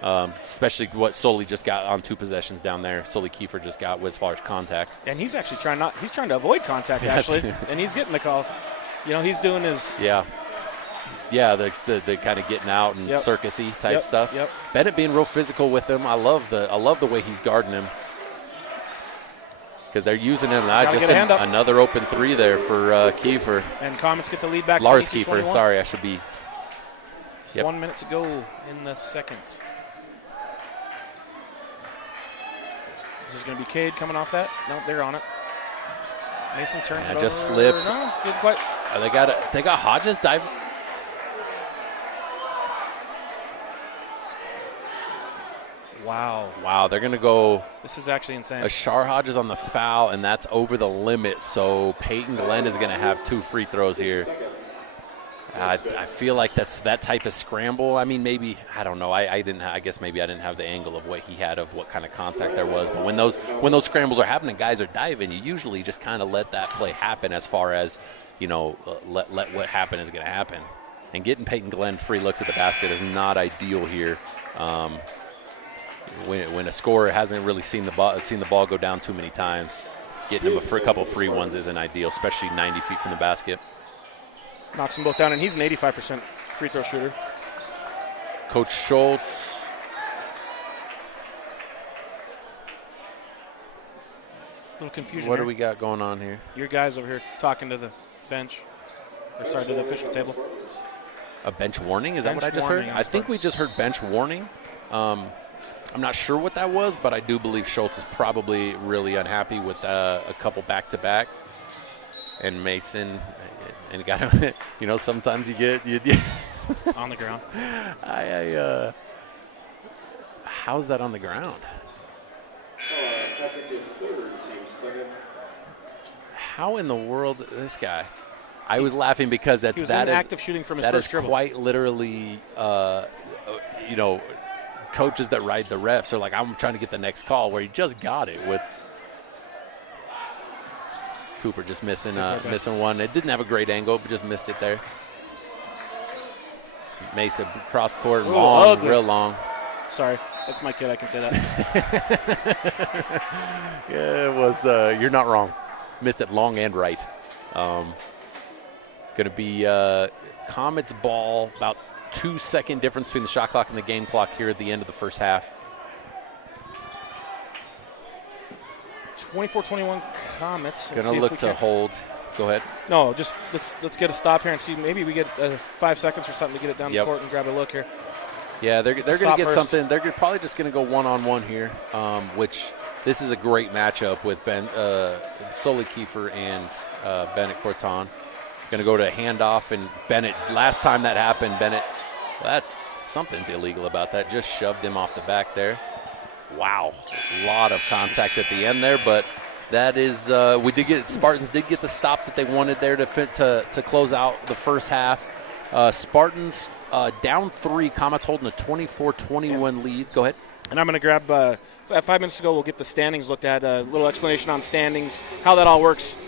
Especially what Sully just got on 2 possessions down there. Sully Kiefer just got as far as contact. And he's actually trying to avoid contact, actually. And he's getting the calls. You know, he's doing his. Yeah, the kind of getting out and circus-y type stuff. Yep. Bennett being real physical with him. I love the way he's guarding him. Because they're using him. Another open 3 there for Kiefer. And Comets get the lead back. Lars Kiefer. Sorry, I should be. Yep. 1 minute to go in the second. This is going to be Cade coming off that. No, they're on it. Mason turns it over. Just slipped. No, didn't quite. They got Hodges diving. Wow, they're going to go. This is actually insane. Ashar Hodges on the foul, and that's over the limit. So Peyton Glenn is going to have 2 free throws here. I feel like that's that type of scramble. I mean, maybe, I don't know. I guess maybe I didn't have the angle of what he had of what kind of contact there was. But when those scrambles are happening, guys are diving. You usually just kind of let that play happen as far as, let what happen is going to happen. And getting Peyton Glenn free looks at the basket is not ideal here. When a scorer hasn't really seen the ball go down too many times, getting him a couple free ones isn't ideal, especially 90 feet from the basket. Knocks them both down, and he's an 85% free throw shooter. Coach Schultz. Little confusion. What here. do we got going on here? Your guys over here talking to the bench, or sorry, to the official table. A bench warning? Is that what I just heard? I think we just heard bench warning. I'm not sure what that was, but I do believe Schultz is probably really unhappy with a couple back-to-back. And Mason, and got him, sometimes you get On the ground. How's that on the ground? Patrick is third, team second. How in the world, this guy? I was laughing because He was in active shooting from his first dribble. Quite literally, coaches that ride the refs are like, I'm trying to get the next call, where he just got it with Cooper just missing one. It didn't have a great angle, but just missed it there. Mesa cross court, long, real long. Sorry, that's my kid. I can say that. Yeah, it was. You're not wrong. Missed it long and right. Going to be Comets ball. About 2-second difference between the shot clock and the game clock here at the end of the first half. 24-21 Comets. Going to look to hold. Go ahead. No, just let's get a stop here and see. Maybe we get 5 seconds or something to get it down the court and grab a look here. Yeah, they're going to get something. They're probably just going to go one-on-one here, which this is a great matchup with Sully Kiefer and Bennett Corton. Going to go to handoff, and Bennett, last time that happened, something's illegal about that. Just shoved him off the back there. Wow, a lot of contact at the end there, but that is Spartans did get the stop that they wanted there to close out the first half. Spartans down 3, Comets holding a 24-21 lead. Go ahead. And I'm going to grab 5 minutes ago. We'll get the standings looked at. A little explanation on standings, how that all works.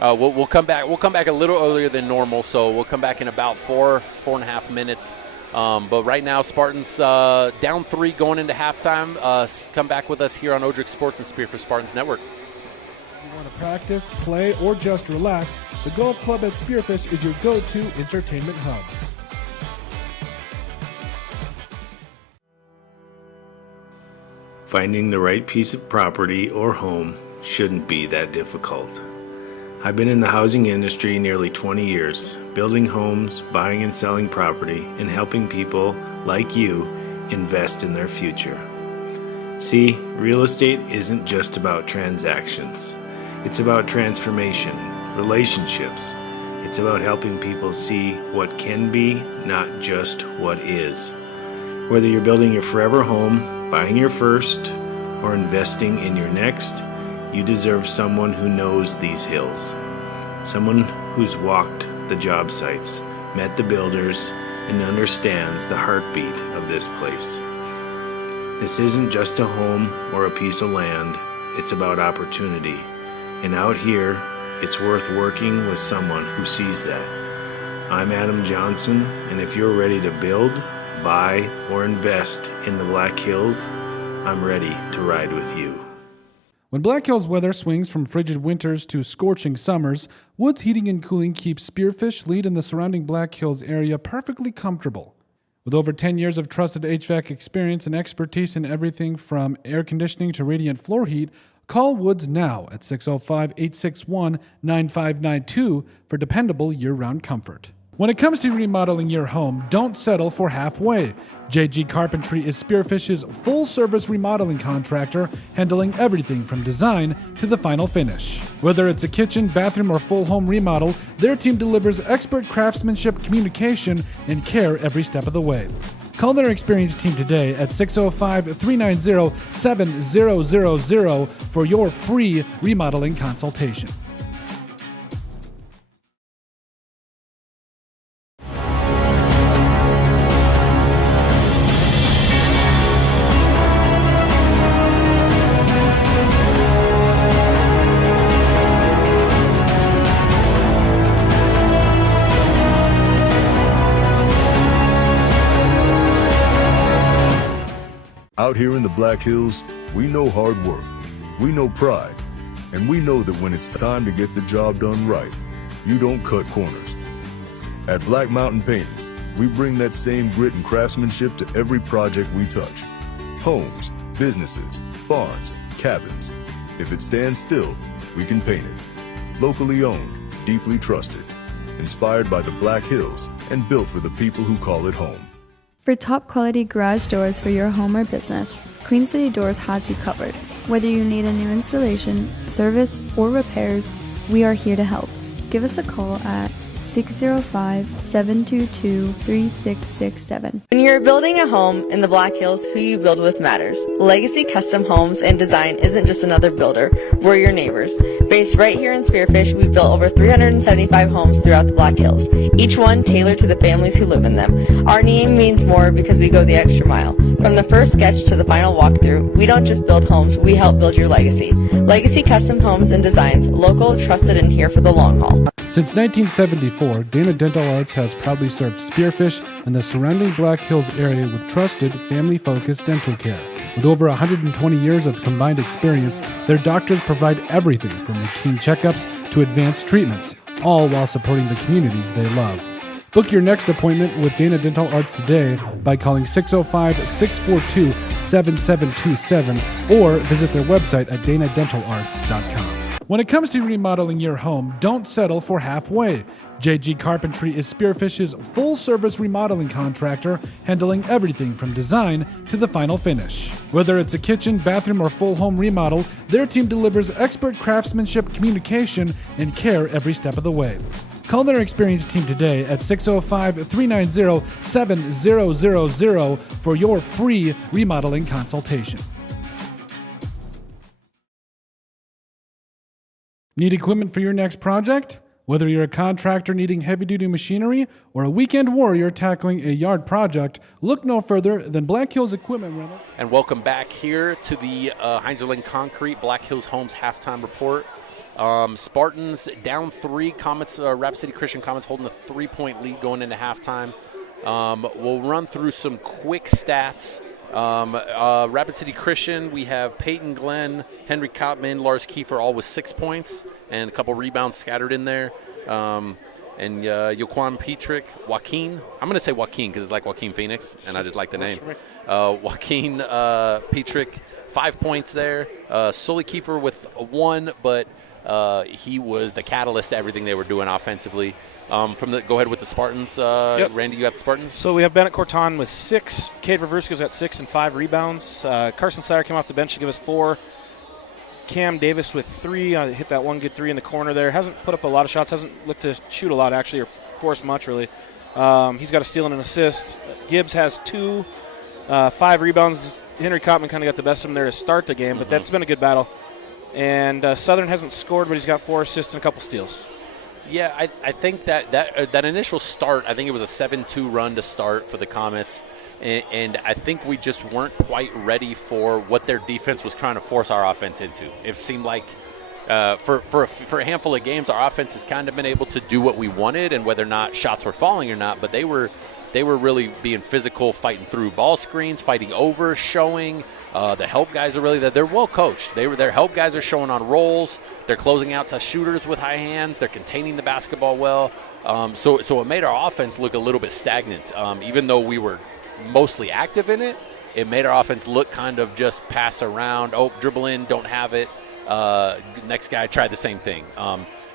We'll come back. We'll come back a little earlier than normal, so we'll come back in about 4.5 minutes. But right now, Spartans down 3 going into halftime. Come back with us here on Odrick Sports and Spearfish Spartans Network. If you want to practice, play, or just relax, the Golf Club at Spearfish is your go-to entertainment hub. Finding the right piece of property or home shouldn't be that difficult. I've been in the housing industry nearly 20 years, building homes, buying and selling property, and helping people like you invest in their future. See, real estate isn't just about transactions. It's about transformation, relationships. It's about helping people see what can be, not just what is. Whether you're building your forever home, buying your first, or investing in your next, you deserve someone who knows these hills. Someone who's walked the job sites, met the builders, and understands the heartbeat of this place. This isn't just a home or a piece of land, it's about opportunity. And out here, it's worth working with someone who sees that. I'm Adam Johnson, and if you're ready to build, buy, or invest in the Black Hills, I'm ready to ride with you. When Black Hills weather swings from frigid winters to scorching summers, Woods Heating and Cooling keeps Spearfish, Lead, and the surrounding Black Hills area perfectly comfortable. With over 10 years of trusted HVAC experience and expertise in everything from air conditioning to radiant floor heat, call Woods now at 605-861-9592 for dependable year-round comfort. When it comes to remodeling your home, don't settle for halfway. JG Carpentry is Spearfish's full-service remodeling contractor, handling everything from design to the final finish. Whether it's a kitchen, bathroom, or full home remodel, their team delivers expert craftsmanship, communication, and care every step of the way. Call their experienced team today at 605-390-7000 for your free remodeling consultation. Out here in the Black Hills, we know hard work, we know pride, and we know that when it's time to get the job done right, you don't cut corners. At Black Mountain Painting, we bring that same grit and craftsmanship to every project we touch. Homes, businesses, barns, cabins. If it stands still, we can paint it. Locally owned, deeply trusted. inspired by the Black Hills and built for the people who call it home. For top quality garage doors for your home or business, Queen City Doors has you covered. Whether you need a new installation, service, or repairs, we are here to help. Give us a call at 605-722-3667. When you're building a home in the Black Hills, who you build with matters. Legacy Custom Homes and Design isn't just another builder, we're your neighbors. Based right here in Spearfish, we've built over 375 homes throughout the Black Hills, each one tailored to the families who live in them. Our name means more because we go the extra mile. From the first sketch to the final walkthrough, we don't just build homes, we help build your legacy. Legacy Custom Homes and Designs, local, trusted, and here for the long haul. Since 1974, Dana Dental Arts has proudly served Spearfish and the surrounding Black Hills area with trusted, family-focused dental care. With over 120 years of combined experience, their doctors provide everything from routine checkups to advanced treatments, all while supporting the communities they love. Book your next appointment with Dana Dental Arts today by calling 605-642-7727 or visit their website at danadentalarts.com. When it comes to remodeling your home, don't settle for halfway. JG Carpentry is Spearfish's full-service remodeling contractor, handling everything from design to the final finish. Whether it's a kitchen, bathroom, or full home remodel, their team delivers expert craftsmanship, communication, and care every step of the way. Call their experienced team today at 605-390-7000 for your free remodeling consultation. Need equipment for your next project? Whether you're a contractor needing heavy-duty machinery or a weekend warrior tackling a yard project, look no further than Black Hills Equipment Rental. And welcome back here to the Heinzerling Concrete Black Hills Homes halftime report. Spartans down 3. Comets, Rapid City Christian Comets holding a 3-point lead going into halftime. We'll run through some quick stats. Rapid City Christian, we have Peyton Glenn, Henry Kottman, Lars Kiefer, all with 6 points and a couple rebounds scattered in there. And Joaquin Petrick, Joaquin, I'm going to say Joaquin because it's like Joaquin Phoenix, and I just like the name. Joaquin Petrick, 5 points there. Sully Kiefer with 1, but he was the catalyst to everything they were doing offensively. Go ahead with the Spartans. Yep. Randy, you got the Spartans? So we have Bennett Corton with 6. Cade Vervuska's got 6 and 5 rebounds. Carson Sire came off the bench to give us 4. Cam Davis with 3. Hit that one good 3 in the corner there. Hasn't put up a lot of shots. Hasn't looked to shoot a lot, actually, or force much, really. He's got a steal and an assist. Gibbs has 2, 5 rebounds. Henry Kottman kind of got the best of him there to start the game, but that's been a good battle. And Southern hasn't scored, but he's got 4 assists and a couple steals. Yeah, I think that initial start, I think it was a 7-2 run to start for the Comets, and I think we just weren't quite ready for what their defense was trying to force our offense into. It seemed like for a handful of games, our offense has kind of been able to do what we wanted, and whether or not shots were falling or not, but they were really being physical, fighting through ball screens, fighting over, showing. The help guys are they're well coached. Their help guys are showing on rolls. They're closing out to shooters with high hands. They're containing the basketball well. So it made our offense look a little bit stagnant. Even though we were mostly active in it, it made our offense look kind of just pass around. Oh, dribble in, don't have it. Next guy tried the same thing.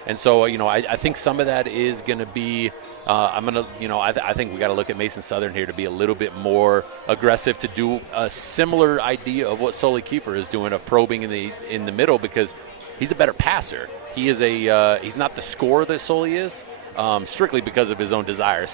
And so, I think some of that is going to be I think we got to look at Mason Southern here to be a little bit more aggressive, to do a similar idea of what Sully Kiefer is doing, of probing in the middle, because he's a better passer. He is he's not the scorer that Sully is, strictly because of his own desire.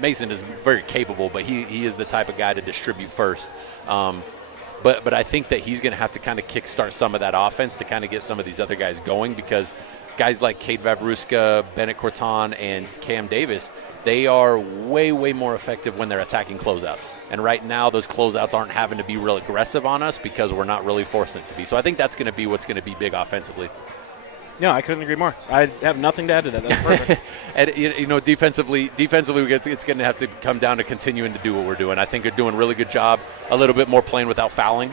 Mason is very capable, but he is the type of guy to distribute first. But I think that he's going to have to kind of kickstart some of that offense to kind of get some of these other guys going, because guys like Cade Vavruska, Bennett Corton, and Cam Davis, they are way, way more effective when they're attacking closeouts. And right now, those closeouts aren't having to be real aggressive on us because we're not really forcing it to be. So I think that's going to be what's going to be big offensively. Yeah, I couldn't agree more. I have nothing to add to that. That's perfect. And defensively, it's going to have to come down to continuing to do what we're doing. I think they're doing a really good job. A little bit more playing without fouling.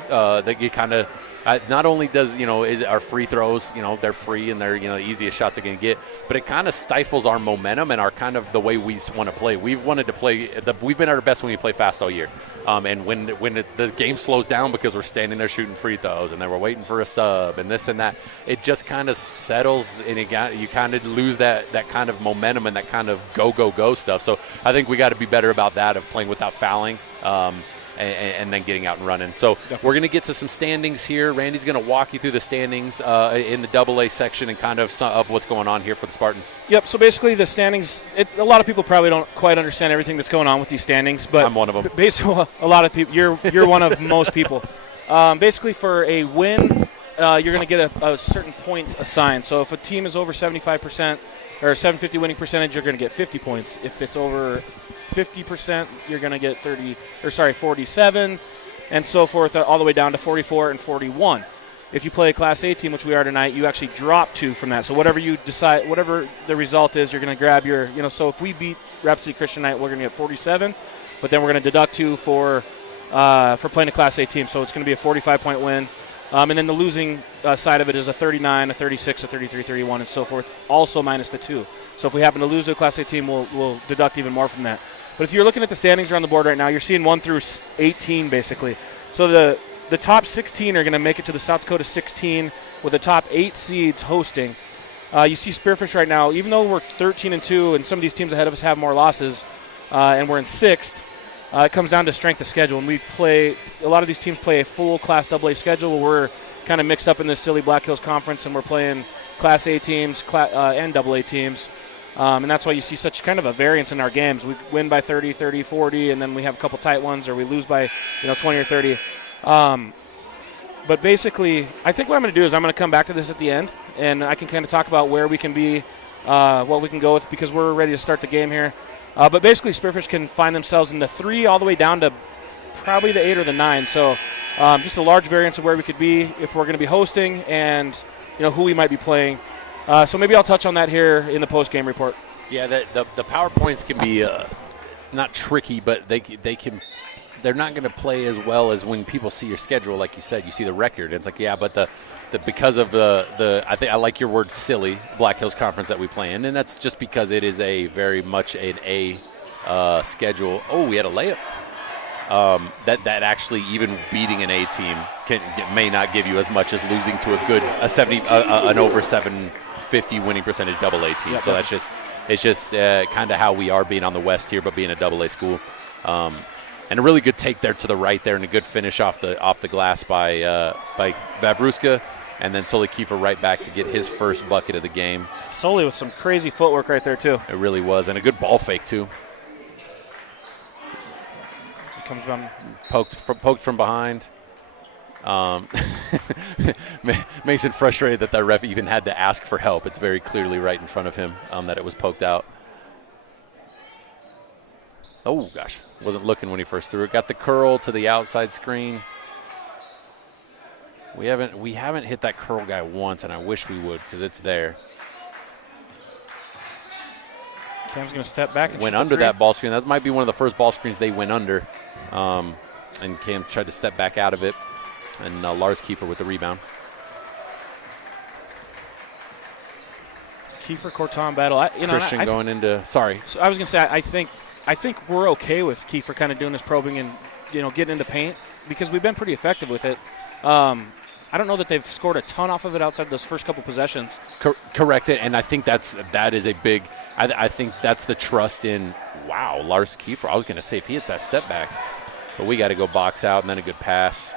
not only does, is our free throws, they're free and they're, the easiest shots they're going to get, but it kind of stifles our momentum and our kind of the way we want to play. We've wanted to play, we've been at our best when we play fast all year. And when the game slows down because we're standing there shooting free throws and then we're waiting for a sub and this and that, it just kind of settles and you kind of lose that kind of momentum and that kind of go stuff. So I think we got to be better about that, of playing without fouling. And then getting out and running. So We're going to get to some standings here. Randy's going to walk you through the standings in the AA section and kind of what's going on here for the Spartans. Yep, so basically the standings, a lot of people probably don't quite understand everything that's going on with these standings. But I'm one of them. Basically, a lot of people, you're one of most people. Basically, for a win, you're going to get a certain point assigned. So if a team is over 75% or 750 winning percentage, you're going to get 50 points. If it's over 50%, you're going to get 47, and so forth, all the way down to 44 and 41. If you play a Class A team, which we are tonight, you actually drop 2 from that. So whatever you decide, whatever the result is, you're going to grab your, so if we beat Rapid City Christian tonight, we're going to get 47, but then we're going to deduct 2 for playing a Class A team. So it's going to be a 45-point win. And then the losing side of it is a 39, a 36, a 33, 31, and so forth, also minus the 2. So if we happen to lose to a Class A team, we'll deduct even more from that. But if you're looking at the standings around the board right now, you're seeing 1 through 18, basically. So the top 16 are going to make it to the South Dakota 16, with the top 8 seeds hosting. You see Spearfish right now, even though we're 13-2 and some of these teams ahead of us have more losses, and we're in 6th, it comes down to strength of schedule. And a lot of these teams play a full Class AA schedule, where we're kind of mixed up in this silly Black Hills Conference, and we're playing Class A teams and AA teams. And that's why you see such kind of a variance in our games. We win by 30, 30, 40, and then we have a couple tight ones, or we lose by 20 or 30. But basically, I think what I'm going to do is I'm going to come back to this at the end, and I can kind of talk about where we can be, what we can go with, because we're ready to start the game here. But basically, Spearfish can find themselves in the 3 all the way down to probably the 8 or the 9. So just a large variance of where we could be if we're going to be hosting, and who we might be playing. So maybe I'll touch on that here in the post-game report. Yeah, the PowerPoints can be not tricky, but they're not going to play as well as when people see your schedule. Like you said, you see the record. It's like, yeah, but because of I think I like your word, silly Black Hills Conference that we play in, and that's just because it is a very much an A schedule. Oh, we had a layup. That actually, even beating an A team may not give you as much as losing to an over 750 winning percentage AA team. Yep. So it's just kind of how we are being on the West here, but being a AA school. And a really good take there to the right there, and a good finish off the glass by Vavruska, and then Sully Kiefer right back to get his first bucket of the game. Sully with some crazy footwork right there too. It really was, and a good ball fake too. Comes from poked from behind. Mason frustrated that ref even had to ask for help. It's very clearly right in front of him that it was poked out. Oh gosh, wasn't looking when he first threw it. Got the curl to the outside screen. We haven't hit that curl guy once, and I wish we would, because it's there. Cam's going to step back and went under that ball screen. That might be one of the first ball screens they went under. And Cam tried to step back out of it. And Lars Kiefer with the rebound. Kiefer Corton battle. Christian going into. Sorry. So I was going to say, I think we're okay with Kiefer kind of doing this probing and getting in the paint, because we've been pretty effective with it. I don't know that they've scored a ton off of it outside those first couple possessions. Correct it, and I think that is a big. I think that's the trust in. Wow, Lars Kiefer. I was going to say if he hits that step back, but we got to go box out and then a good pass.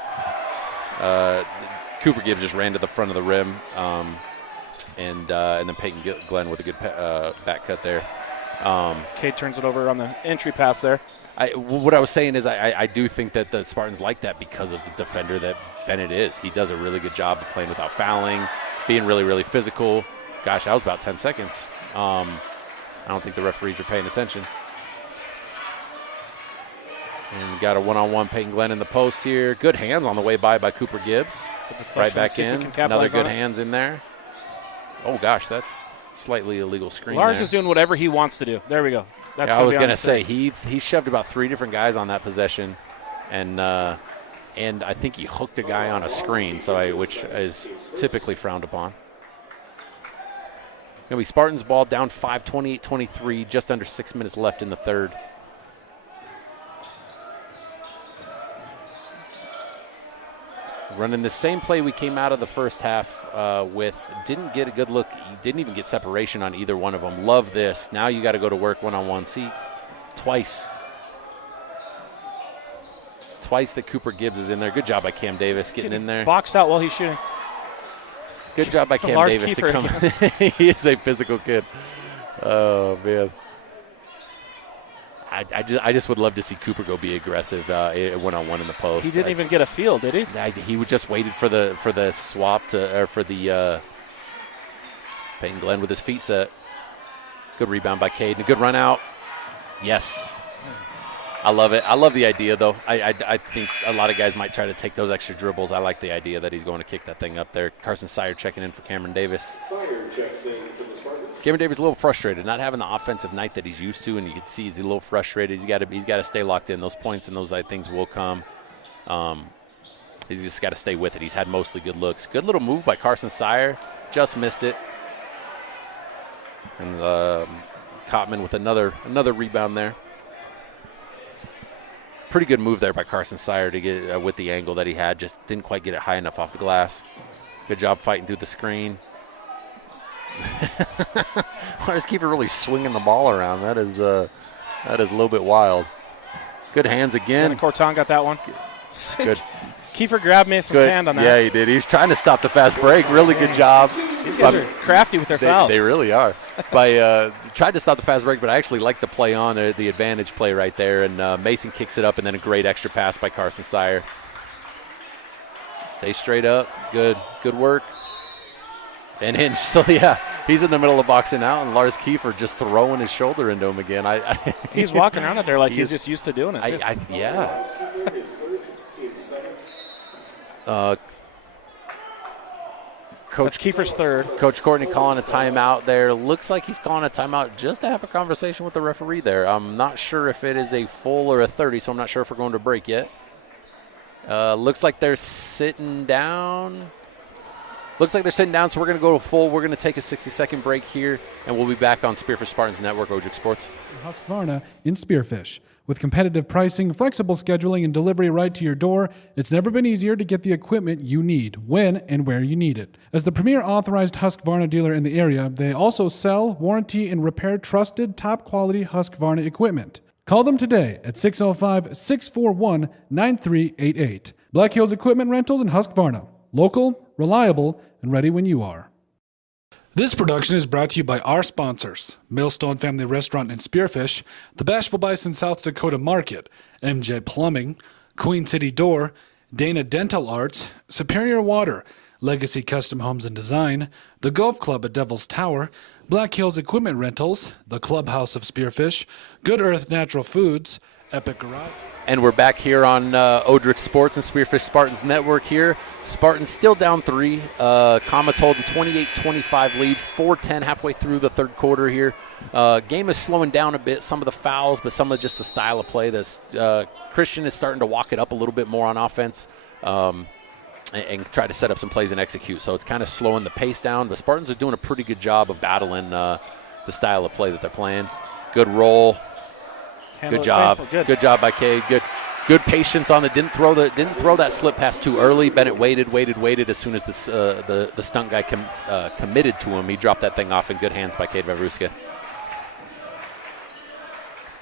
Cooper Gibbs just ran to the front of the rim, and then Peyton Glenn with a good back cut there. Cade turns it over on the entry pass there. What I was saying is I do think that the Spartans like that because of the defender that Bennett is. He does a really good job of playing without fouling, being really, really physical. Gosh, that was about 10 seconds. I don't think the referees are paying attention. And got a one-on-one Peyton Glenn in the post here. Good hands on the way by Cooper Gibbs. Right back in. Another good hands in there. Oh, gosh, that's slightly illegal screen. Lars there. is doing whatever he wants to do. There we go. I was going to say, he shoved about 3 different guys on that possession. And and I think he hooked a guy on a screen, which is typically frowned upon. Going to be Spartans ball down 5, 28-23, just under 6 minutes left in the third. Running the same play we came out of the first half with. Didn't get a good look. Didn't even get separation on either one of them. Love this. Now you got to go to work one-on-one. See, twice that Cooper Gibbs is in there. Good job by Cam Davis getting in there. Boxed out while he's shooting. Good job by Cam Lars Davis Kiefer to come. He is a physical kid. Oh, man. I just would love to see Cooper go be aggressive one-on-one in the post. He didn't even get a feel, did he? He would just waited for the swap for the Peyton Glenn with his feet set. Good rebound by Cade and a good run out. Yes. I love it. I love the idea, though. I think a lot of guys might try to take those extra dribbles. I like the idea that he's going to kick that thing up there. Carson Sire checking in for Cameron Davis. Sire checks in for the Spartans. Cameron Davis a little frustrated, not having the offensive night that he's used to, and you can see he's a little frustrated. He's got to stay locked in. Those points and those things will come. He's just got to stay with it. He's had mostly good looks. Good little move by Carson Sire. Just missed it. And Cotman with another rebound there. Pretty good move there by Carson Sire to get with the angle that he had. Just didn't quite get it high enough off the glass. Good job fighting through the screen. Lars Kiefer really swinging the ball around. That is a little bit wild. Good hands again. And Corton got that one. Good. Kiefer grabbed Mason's hand on that. Yeah, he did. He's trying to stop the fast break. Really good job. These guys are crafty with their fouls. They really are. Tried to stop the fast break, but I actually like the play on the advantage play right there. And Mason kicks it up, and then a great extra pass by Carson Sire. Stay straight up. Good work. And Hinge. So, yeah, he's in the middle of boxing out, and Lars Kiefer just throwing his shoulder into him again. He's walking around out there like he's just used to doing it, too. Yeah. Coach Kiefer's third. Coach Courtney calling a timeout there. Looks like he's calling a timeout just to have a conversation with the referee there. I'm not sure if it is a full or a 30, so I'm not sure if we're going to break yet. Looks like they're sitting down. So we're going to go to full. We're going to take a 60-second break here, and we'll be back on Spearfish Spartans Network, Odrick Sports. Husqvarna in Spearfish. With competitive pricing, flexible scheduling, and delivery right to your door, it's never been easier to get the equipment you need, when and where you need it. As the premier authorized Husqvarna dealer in the area, they also sell, warranty, and repair trusted, top-quality Husqvarna equipment. Call them today at 605-641-9388. Black Hills Equipment Rentals and Husqvarna. Local, reliable, and ready when you are. This production is brought to you by our sponsors, Millstone Family Restaurant in Spearfish, the Bashful Bison South Dakota Market, MJ Plumbing, Queen City Door, Dana Dental Arts, Superior Water, Legacy Custom Homes and Design, the Golf Club at Devil's Tower, Black Hills Equipment Rentals, the Clubhouse of Spearfish, Good Earth Natural Foods, Epic Garage. And we're back here on Odrick Sports and Spearfish Spartans Network here. Spartans still down 3. Comets holding 28-25 lead, 4:10 halfway through the third quarter here. Game is slowing down a bit, some of the fouls, but some of just the style of play. Christian is starting to walk it up a little bit more on offense and try to set up some plays and execute. So it's kind of slowing the pace down. The Spartans are doing a pretty good job of battling the style of play that they're playing. Good roll. Good job. Good job by Cade. Good patience on the didn't throw that slip pass too early. Bennett waited. As soon as the stunt guy committed to him, he dropped that thing off in good hands by Cade Vavruska.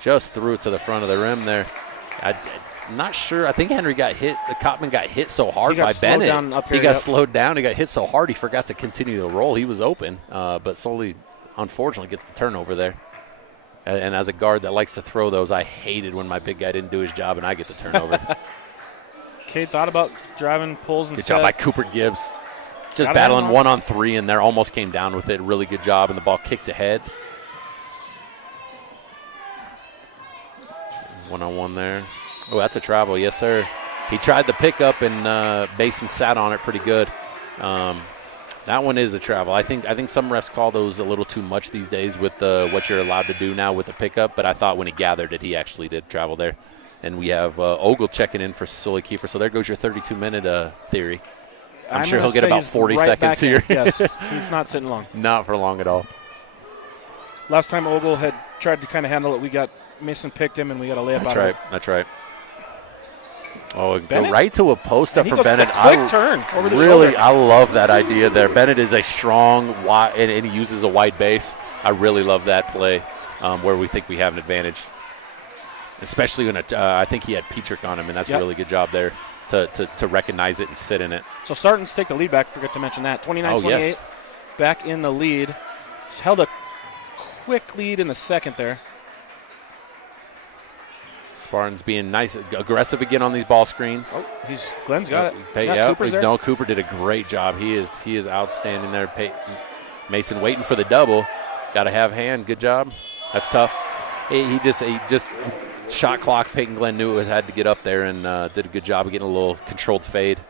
Just threw it to the front of the rim there. I'm not sure. I think Henry got hit. The Cotman got hit so hard by Bennett. He got slowed down. He got hit so hard he forgot to continue the roll. He was open, but slowly, unfortunately, gets the turnover there. And as a guard that likes to throw those, I hated when my big guy didn't do his job and I get the turnover. Cade thought about driving pulls instead. Good job by Cooper Gibbs. Just battling 1-on-3 and there, almost came down with it. Really good job, and the ball kicked ahead. 1-on-1 there. Oh, that's a travel. Yes, sir. He tried the pickup, and Mason sat on it pretty good. That one is a travel. I think some refs call those a little too much these days with what you're allowed to do now with the pickup, but I thought when he gathered it, he actually did travel there. And we have Ogle checking in for Sully Kiefer. So there goes your 32-minute theory. I'm sure he'll get about 40 seconds here. Yes, he's not sitting long. Not for long at all. Last time Ogle had tried to kind of handle it, we got Mason picked him, and we got a layup out of it. That's right. Oh, Bennett? go right to a post up And for Bennett. Quick turn over the really, shoulder. I love that idea there. Bennett is a strong wide, and he uses a wide base. I really love that play where we think we have an advantage, especially when I think he had Petrick on him, and that's a really good job there to recognize it and sit in it. So Spartans take the lead back. Forgot to mention that. 29-28, yes. Back in the lead. Held a quick lead in the second there. Spartans being nice, aggressive again on these ball screens. Oh, Glenn's got it. Cooper's there. No, Cooper did a great job. He is outstanding there. Mason waiting for the double. Got to have hand. Good job. That's tough. He just shot clock. Peyton Glenn knew it had to get up there and did a good job of getting a little controlled fade.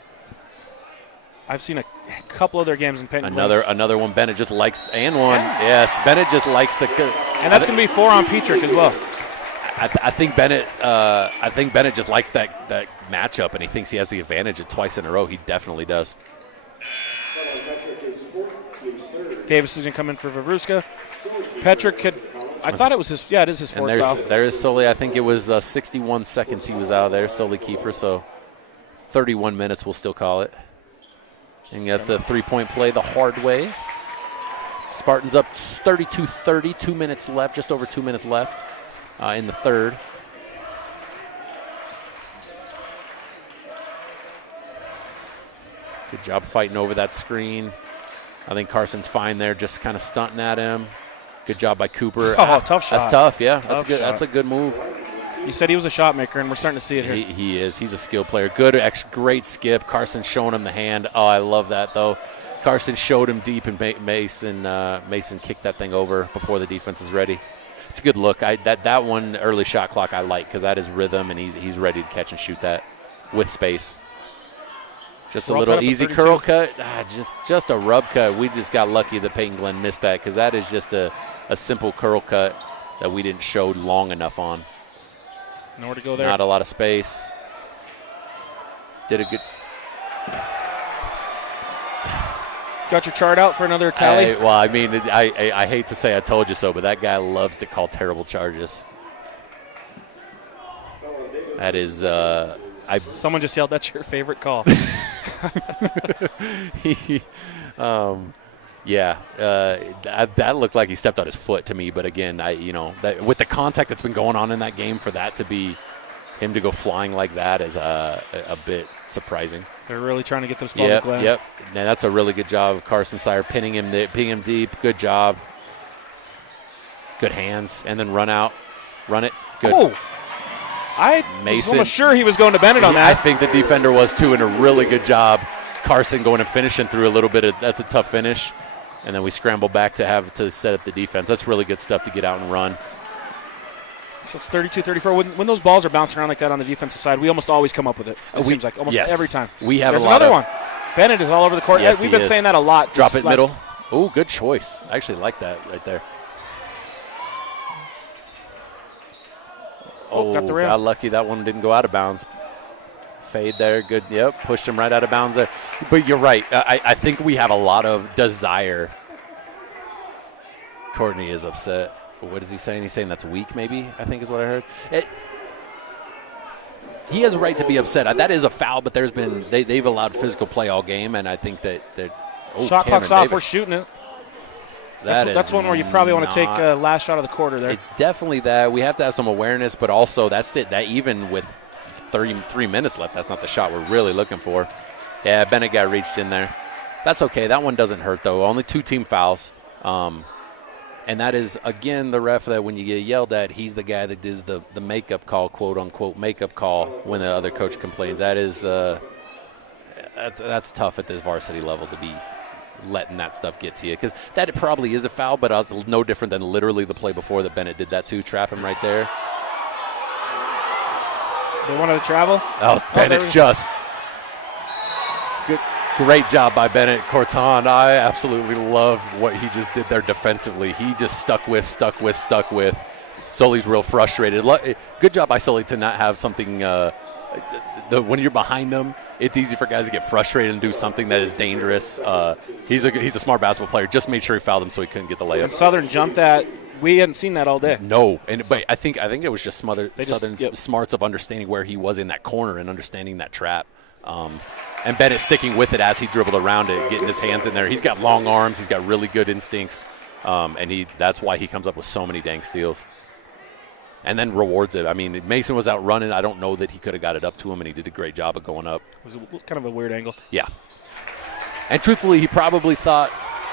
I've seen a couple other games in Peyton. Another one. Bennett just likes and one. Yes, Bennett just likes the. And that's going to be 4 on Petrick as well. I think Bennett just likes that matchup, and he thinks he has the advantage twice in a row. He definitely does. Davis is going to come in for Vavruska. Petrick I thought it was his. Yeah, it is his fourth foul. There is Sully. I think it was 61 seconds he was out of there. Sully Kiefer. So 31 minutes, we'll still call it. And you got the three-point play the hard way. Spartans up 32-30. 2 minutes left. Just over 2 minutes left. In the third. Good job fighting over that screen. I think Carson's fine there, just kind of stunting at him. Good job by Cooper. Oh, tough shot. That's tough, yeah. That's good. Shot. That's a good move. You said he was a shot maker, and we're starting to see it here. He is. He's a skilled player. Good, great skip. Carson showing him the hand. Oh, I love that, though. Carson showed him deep, and Mason kicked that thing over before the defense is ready. It's a good look. That one early shot clock I like because that is rhythm, and he's ready to catch and shoot that with space. Just a little easy curl cut. Just a rub cut. We just got lucky that Peyton Glenn missed that because that is just a simple curl cut that we didn't show long enough on. Nowhere to go there. Not a lot of space. Did a good. Got your chart out for another tally? I hate to say I told you so, but that guy loves to call terrible charges. That is, someone just yelled, "That's your favorite call." That looked like he stepped on his foot to me. But again, with the contact that's been going on in that game, for that to be him to go flying like that is a bit surprising. They're really trying to get this ball to Glenn. Yep. Now that's a really good job of Carson Sire pinning him deep. Good job. Good hands, and then run it. Good. Oh, I was almost sure he was going to Bennett on that. I think the defender was too, and a really good job. Carson going and finishing through a little bit. That's a tough finish, and then we scramble back to set up the defense. That's really good stuff to get out and run. So it's 32-34. When those balls are bouncing around like that on the defensive side, we almost always come up with it. It seems like almost every time. We have There's a lot another one. Bennett is all over the court. Yes, We've been saying that a lot. Drop it middle. Oh, good choice. I actually like that right there. Got the rim. Got lucky that one didn't go out of bounds. Fade there. Good. Yep, pushed him right out of bounds there. But you're right. I think we have a lot of desire. Courtney is upset. What is he saying? He's saying that's weak, maybe, I think is what I heard. He has a right to be upset. That is a foul, but there's been they've allowed physical play all game, and I think that shot clock's off. We're shooting it. That's one where you probably want to take a last shot of the quarter there. It's definitely that. We have to have some awareness, but also that's it. That even with 33 minutes left, that's not the shot we're really looking for. Yeah, Bennett got reached in there. That's okay. That one doesn't hurt, though. Only 2 team fouls. And that is, again, the ref that when you get yelled at, he's the guy that does the makeup call, quote-unquote makeup call, when the other coach complains. That is that's tough at this varsity level to be letting that stuff get to you, because that probably is a foul, but it's no different than literally the play before that Bennett did that too. Trap him right there. They wanted to travel? That was Bennett just good. Great job by Bennett. Corton, I absolutely love what he just did there defensively. He just stuck with. Sully's real frustrated. Good job by Sully to not have something when you're behind them, it's easy for guys to get frustrated and do something that is dangerous. He's a smart basketball player. Just made sure he fouled him so he couldn't get the layup. And Southern jumped that. We hadn't seen that all day. No, but I think it was just Southern's smarts of understanding where he was in that corner and understanding that trap. And Bennett sticking with it as he dribbled around it, getting his hands in there. He's got long arms. He's got really good instincts, and that's why he comes up with so many dang steals. And then rewards it. I mean, Mason was out running. I don't know that he could have got it up to him, and he did a great job of going up. It was kind of a weird angle. Yeah. And truthfully, he probably thought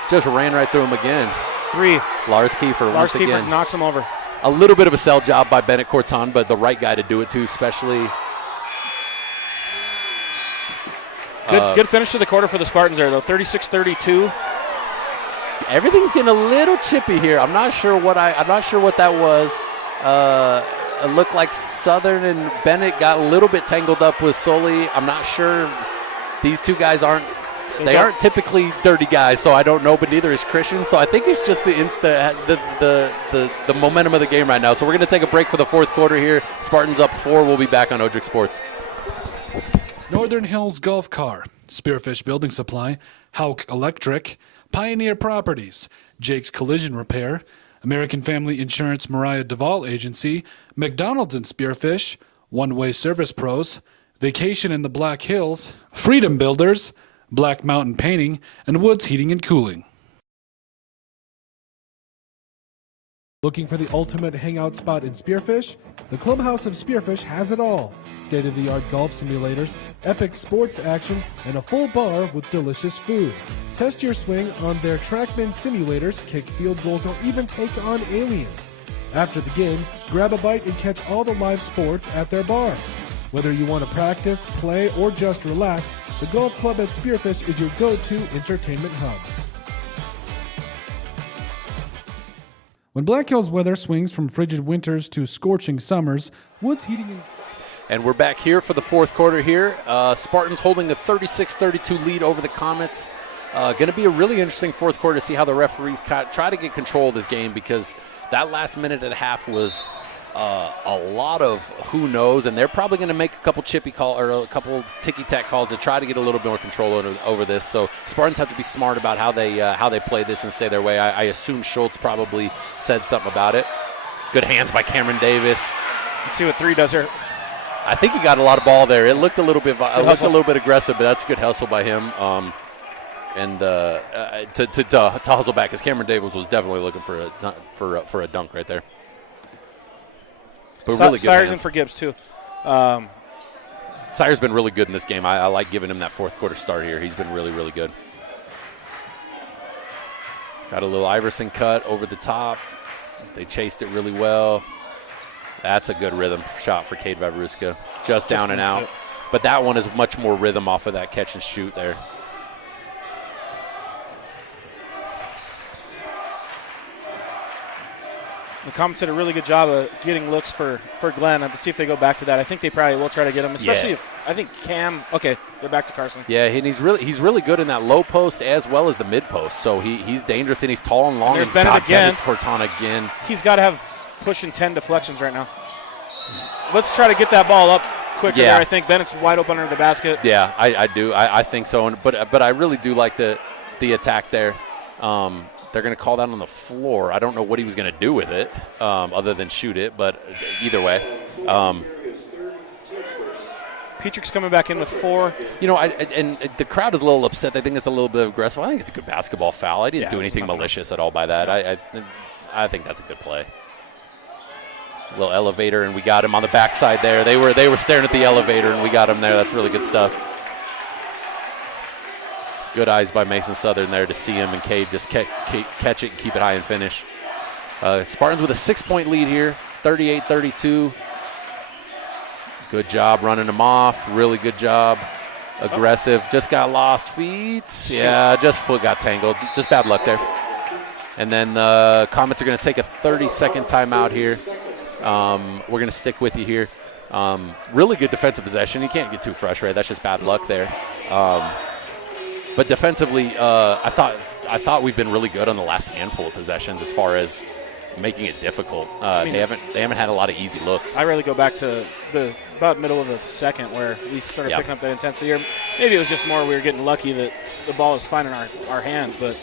just ran right through him again. 3. Lars Kiefer once again. Knocks him over. A little bit of a sell job by Bennett Corton, but the right guy to do it to, especially. Good finish to the quarter for the Spartans there, though. 36-32. Everything's getting a little chippy here. I'm not sure what that was. It looked like Southern and Bennett got a little bit tangled up with Sully. I'm not sure. These two guys aren't typically dirty guys, so I don't know, but neither is Christian. So I think it's just the momentum of the game right now. So we're going to take a break for the fourth quarter here. Spartans up 4. We'll be back on Odrick Sports. Northern Hills Golf Car, Spearfish Building Supply, Hauk Electric, Pioneer Properties, Jake's Collision Repair, American Family Insurance Mariah Duvall Agency, McDonald's and Spearfish, One Way Service Pros, Vacation in the Black Hills, Freedom Builders, Black Mountain Painting, and Woods Heating and Cooling. Looking for the ultimate hangout spot in Spearfish? The Clubhouse of Spearfish has it all. State-of-the-art golf simulators, epic sports action, and a full bar with delicious food. Test your swing on their TrackMan simulators, kick field goals, or even take on aliens. After the game, grab a bite and catch all the live sports at their bar. Whether you want to practice, play, or just relax, the Golf Club at Spearfish is your go-to entertainment hub. When Black Hills weather swings from frigid winters to scorching summers, Woods Heating And we're back here for the fourth quarter here. Spartans holding a 36-32 lead over the Comets. Going to be a really interesting fourth quarter to see how the referees try to get control of this game, because that last minute and a half was a lot of who knows, and they're probably going to make a couple chippy call or a couple ticky-tack calls to try to get a little bit more control over this. So Spartans have to be smart about how they play this and stay their way. I assume Schultz probably said something about it. Good hands by Cameron Davis. Let's see what 3 does here. I think he got a lot of ball there. It looked a little bit aggressive, but that's a good hustle by him. To hustle back, because Cameron Davis was definitely looking for a dunk right there. But really good Sires hands. in for Gibbs too. Sire's been really good in this game. I like giving him that fourth quarter start here. He's been really, really good. Got a little Iverson cut over the top. They chased it really well. That's a good rhythm shot for Cade Vavruska. Just down and out. But that one is much more rhythm off of that catch and shoot there. The Comets did a really good job of getting looks for Glenn. I have to see if they go back to that. I think they probably will try to get him, especially if I think Cam. Okay, they're back to Carson. Yeah, and he's really good in that low post as well as the mid post. So he's dangerous, and he's tall and long. And there's Bennett again. Cortana again. He's got to have pushing 10 deflections right now. Let's try to get that ball up quicker there. I think Bennett's wide open under the basket. Yeah, I do. I think so. But I really do like the attack there. They're going to call that on the floor. I don't know what he was going to do with it other than shoot it, but either way. Petrick's coming back in with 4. You know, and the crowd is a little upset. They think it's a little bit aggressive. I think it's a good basketball foul. I didn't do anything malicious at all by that. I think that's a good play. A little elevator, and we got him on the backside there. They were staring at the elevator, and we got him there. That's really good stuff. Good eyes by Mason Southern there to see him, and Cade just catch it and keep it high and finish. Spartans with a 6-point lead here, 38-32. Good job running them off. Really good job. Aggressive. Just got lost feet. Yeah, just foot got tangled. Just bad luck there. And then the Comets are going to take a 30-second timeout here. We're going to stick with you here. Really good defensive possession. You can't get too frustrated. That's just bad luck there. But defensively, I thought we've been really good on the last handful of possessions as far as making it difficult. They haven't had a lot of easy looks. I really go back to the about middle of the second where we started picking up that intensity. Or maybe it was just more we were getting lucky that the ball was finding our hands. But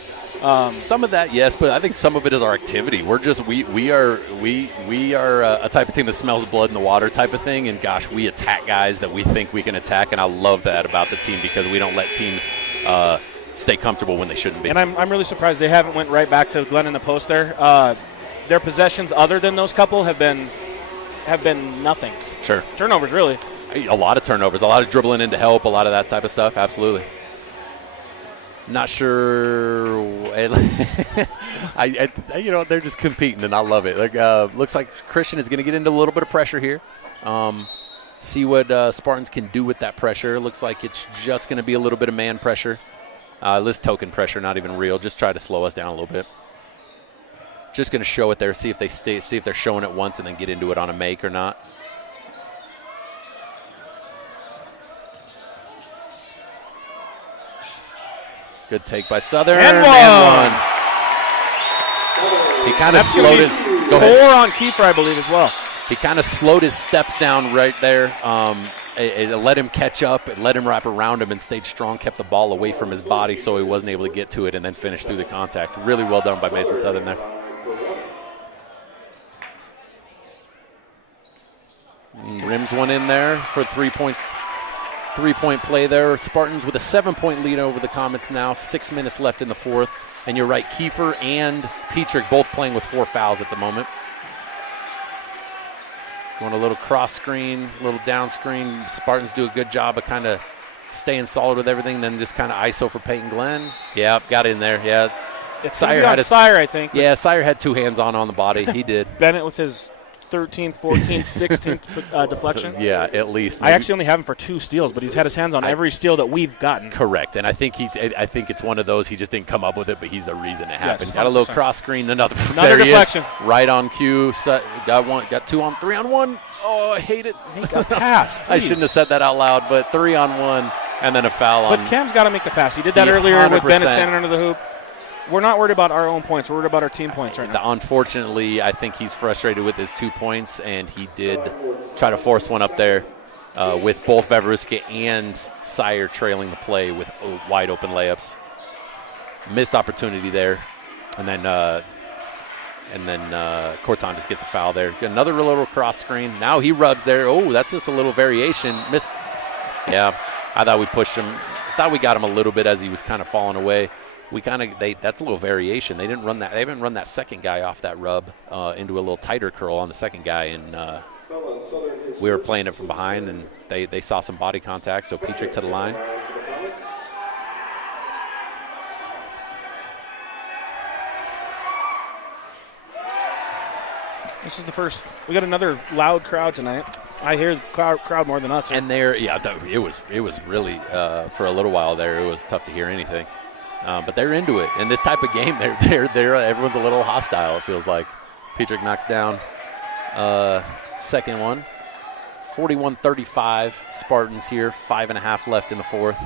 some of that, yes, but I think some of it is our activity. We're just we are a type of team that smells blood in the water type of thing, and gosh, we attack guys that we think we can attack, and I love that about the team because we don't let teams stay comfortable when they shouldn't be. And I'm really surprised they haven't went right back to Glenn in the post there. Their possessions other than those couple have been nothing. Sure. Turnovers, really. A lot of turnovers, a lot of dribbling in to help, a lot of that type of stuff, absolutely. Not sure. They're just competing, and I love it. Looks like Christian is going to get into a little bit of pressure here. See what Spartans can do with that pressure. Looks like it's just going to be a little bit of man pressure. This token pressure, not even real. Just try to slow us down a little bit. Just going to show it there. See if they're showing it once and then get into it on a make or not. Good take by Southern. And one. He kind of slowed his. Go four ahead. on Kiefer, I believe, as well. He kind of slowed his steps down right there. It let him catch up. It let him wrap around him and stayed strong, kept the ball away from his body so he wasn't able to get to it and then finish through the contact. Really well done by Mason Southern there. Rims one in there for 3 points. 3-point play there. Spartans with a 7-point lead over the Comets now. 6 minutes left in the fourth. And you're right, Kiefer and Petrick both playing with 4 fouls at the moment. Going a little cross screen, a little down screen. Spartans do a good job of kind of staying solid with everything, then just kind of ISO for Peyton Glenn. Yeah, got in there. Yeah, it's Sire had Sire, I think. Yeah, Sire had 2 hands on the body. He did. Bennett with his 13th, 14th, 16th deflection. Yeah, at least. Maybe. I actually only have him for 2 steals, but he's had his hands on every steal that we've gotten. Correct, and I think it's one of those he just didn't come up with it, but he's the reason it happened. Yes, got a little cross screen, another there deflection. He is, right on cue. Got 2 on 3 on 1. Oh, I hate it. Make a pass. I shouldn't have said that out loud, but 3 on 1 and then a foul on. But Cam's got to make the pass. He did that earlier 100%. with Bennett standing under the hoop. We're not worried about our own points. We're worried about our team points right now. Unfortunately, I think he's frustrated with his 2 points, and he did try to force one up there with both Vavruska and Sire trailing the play with wide open layups. Missed opportunity there, and then Corton just gets a foul there. Another little cross screen. Now he rubs there. Oh, that's just a little variation. Missed. Yeah, I thought we pushed him. I thought we got him a little bit as he was kind of falling away. That's a little variation. They didn't run that. They haven't run that second guy off that rub into a little tighter curl on the second guy, and we were playing it from behind, and they saw some body contact. So Petrick to the line. This is the first. We got another loud crowd tonight. I hear the crowd more than us. And it was really for a little while there. It was tough to hear anything. But they're into it. In this type of game, they're everyone's a little hostile, it feels like. Petrick knocks down second one. 41-35, Spartans here. 5.5 left in the fourth.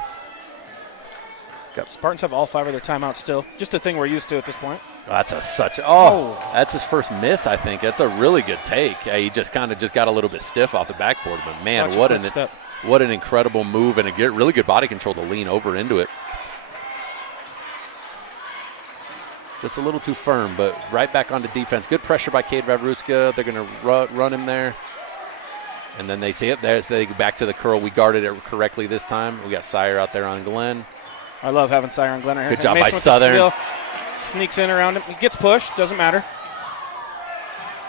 Spartans have all 5 of their timeouts still. Just a thing we're used to at this point. That's his first miss, I think. That's a really good take. He just got a little bit stiff off the backboard. But, man, what an incredible move and a really good body control to lean over into it. Just a little too firm, but right back onto defense. Good pressure by Cade Vavruska. They're going to run him there. And then they see it there, so they go back to the curl. We guarded it correctly this time. We got Sire out there on Glenn. I love having Sire on Glenn. Good job by Southern. Sneaks in around him. He gets pushed. Doesn't matter.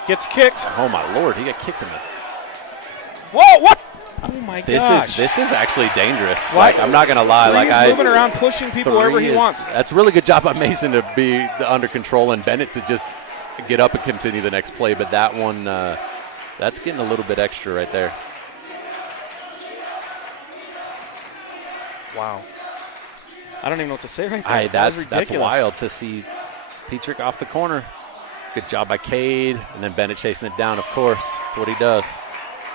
Gets kicked. Oh, my Lord. He got kicked in the... Whoa, what? Oh, my gosh. This is actually dangerous. Like, I'm not going to lie. He's moving around, pushing people wherever he wants. That's a really good job by Mason to be under control and Bennett to just get up and continue the next play. But that one, that's getting a little bit extra right there. Wow. I don't even know what to say right there. That's wild to see Petrick off the corner. Good job by Cade, and then Bennett chasing it down, of course. That's what he does.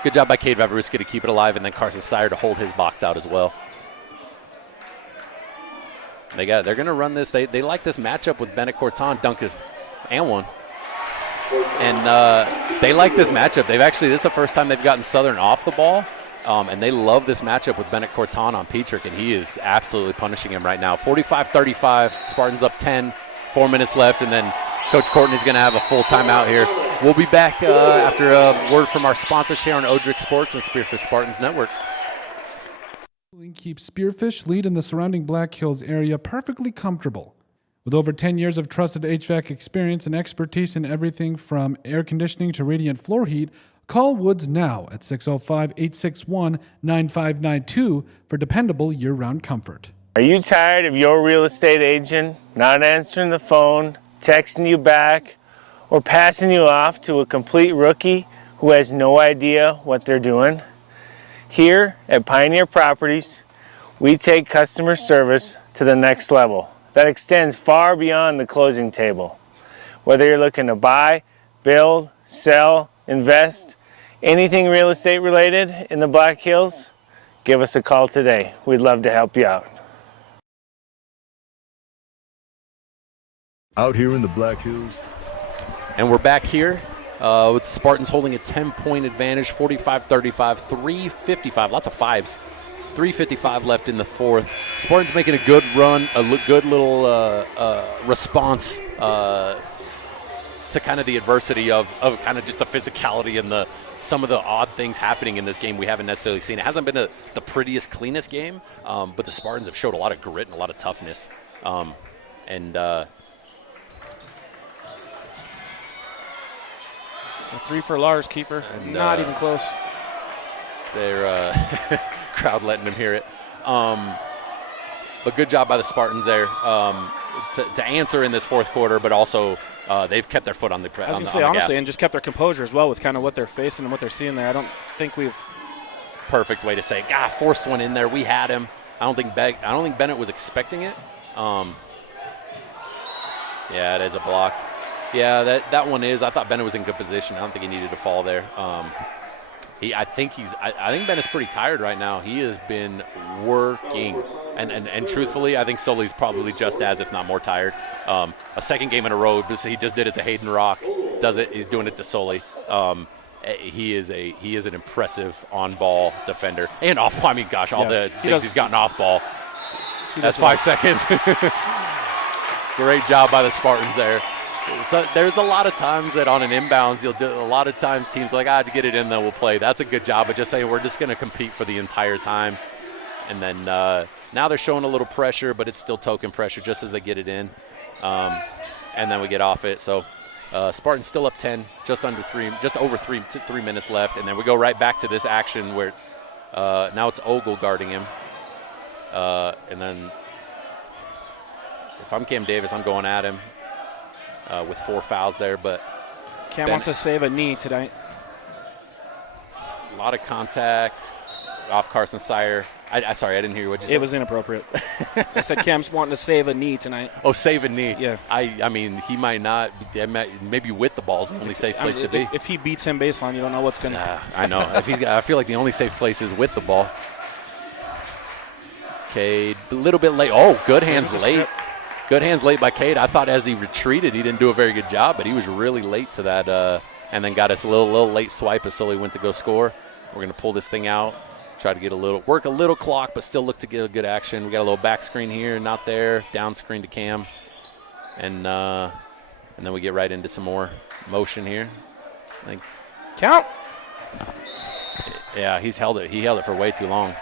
Good job by Cade Vavruska to keep it alive, and then Carson Sire to hold his box out as well. They're going to run this. They like this matchup with Bennett Corton. Dunk is and one. And they like this matchup. This is the first time they've gotten Southern off the ball, and they love this matchup with Bennett Corton on Petrick, and he is absolutely punishing him right now. 45-35, Spartans up 10, 4 minutes left, and then Coach Courtney's going to have a full timeout here. We'll be back after a word from our sponsors here on Odrick Sports and Spearfish Spartans Network. Keeps Spearfish lead in the surrounding Black Hills area perfectly comfortable. With over 10 years of trusted HVAC experience and expertise in everything from air conditioning to radiant floor heat, call Woods now at 605-861-9592 for dependable year-round comfort. Are you tired of your real estate agent not answering the phone, texting you back, or passing you off to a complete rookie who has no idea what they're doing? Here at Pioneer Properties, we take customer service to the next level that extends far beyond the closing table. Whether you're looking to buy, build, sell, invest, anything real estate related in the Black Hills, give us a call today. We'd love to help you out. Out here in the Black Hills. And we're back here with the Spartans holding a 10-point advantage, 45-35, 3:55, lots of fives. 3:55 left in the fourth. Spartans making a good run, a good little response to kind of the adversity of kind of just the physicality and some of the odd things happening in this game we haven't necessarily seen. It hasn't been the prettiest, cleanest game, but the Spartans have showed a lot of grit and a lot of toughness. A 3 for Lars, Kiefer. Not even close. They're crowd letting them hear it. But good job by the Spartans there to answer in this fourth quarter, but also they've kept their foot on the gas. I was going to say, honestly, and just kept their composure as well with kind of what they're facing and what they're seeing there. I don't think we've – perfect way to say it. Forced one in there. We had him. I don't think Bennett was expecting it. Yeah, it is a block. Yeah, that one is. I thought Bennett was in good position. I don't think he needed to fall there. I think Bennett's pretty tired right now. He has been working, and truthfully, I think Sully's probably just as, if not more, tired. A second game in a row. He just did it to Hayden Rock. Does it? He's doing it to Sully. He is an impressive on-ball defender and off. I mean, gosh, all the things he's gotten off ball. That's 5 seconds. Great job by the Spartans there. So there's a lot of times that on an inbounds, a lot of times teams are like, to get it in, then we'll play. That's a good job, but just saying we're just going to compete for the entire time. And then now they're showing a little pressure, but it's still token pressure just as they get it in. And then we get off it. So Spartans still up 10, just over 3 minutes left. And then we go right back to this action where now it's Ogle guarding him. And then if I'm Cam Davis, I'm going at him. With 4 fouls there, but Cam wants to save a knee tonight. A lot of contact off Carson Sire. Sorry, I didn't hear what you said. It was inappropriate. I said Cam's wanting to save a knee tonight. Oh, save a knee. Yeah. I mean, he might not. Maybe with the ball's the only safe place to be. If he beats him baseline, you don't know what's going to. I know. I feel like the only safe place is with the ball. Cade, a little bit late. Oh, good hands late. Good hands late by Cade. I thought as he retreated, he didn't do a very good job, but he was really late to that and then got us a little late swipe as Sully went to go score. We're going to pull this thing out, try to work a little clock, but still look to get a good action. We got a little back screen here, not there. Down screen to Cam. And then we get right into some more motion here. Count. Yeah, he's held it. He held it for way too long.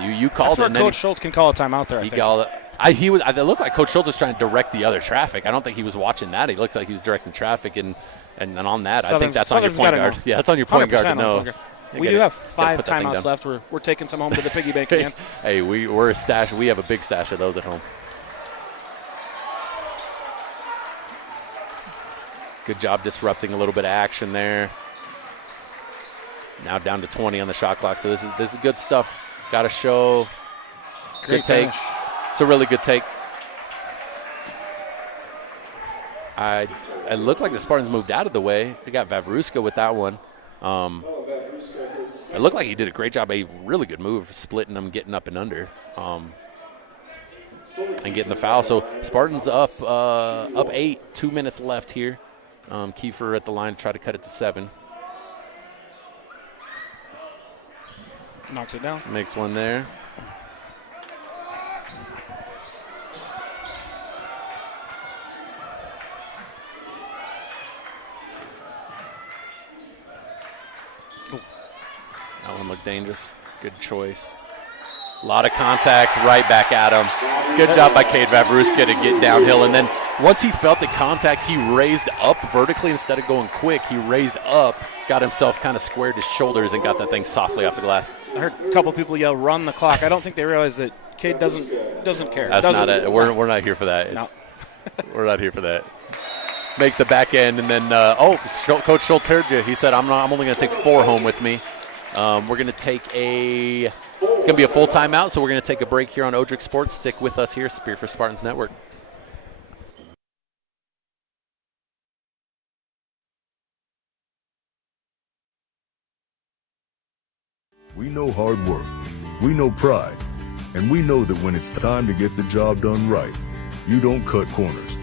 You called That's it. Where Coach Schultz can call a timeout there, I think. Called it. It looked like Coach Schultz was trying to direct the other traffic. I don't think he was watching that. He looked like he was directing traffic, and on that, I think that's on your point guard. Yeah, that's on your point guard to know. We do have 5 timeouts left. We're taking some home to the piggy bank again. Hey, we're a stash. We have a big stash of those at home. Good job disrupting a little bit of action there. Now down to 20 on the shot clock. So this is good stuff. Got to show. Good take. It's a really good take. It looked like the Spartans moved out of the way. They got Vavruska with that one. It looked like he did a great job. A really good move, splitting them, getting up and under, and getting the foul. So Spartans up 8, 2 minutes left here. Kiefer at the line to try to cut it to 7. Knocks it down. Makes one there. That one looked dangerous. Good choice. A lot of contact, right back at him. Good job by Cade Vavruska to get downhill. And then once he felt the contact, he raised up vertically instead of going quick. He raised up, got himself kind of squared his shoulders, and got that thing softly off the glass. I heard a couple people yell, "Run the clock." I don't think they realize that Cade doesn't care. That's not it. We're not here for that. No. We're not here for that. Makes the back end, and then Coach Schultz heard you. He said, "I'm only going to take 4 home with me." We're going to take it's going to be a full timeout, so we're going to take a break here on Odrick Sports. Stick with us here, Spearfish Spartans Network. We know hard work, we know pride, and we know that when it's time to get the job done right, you don't cut corners.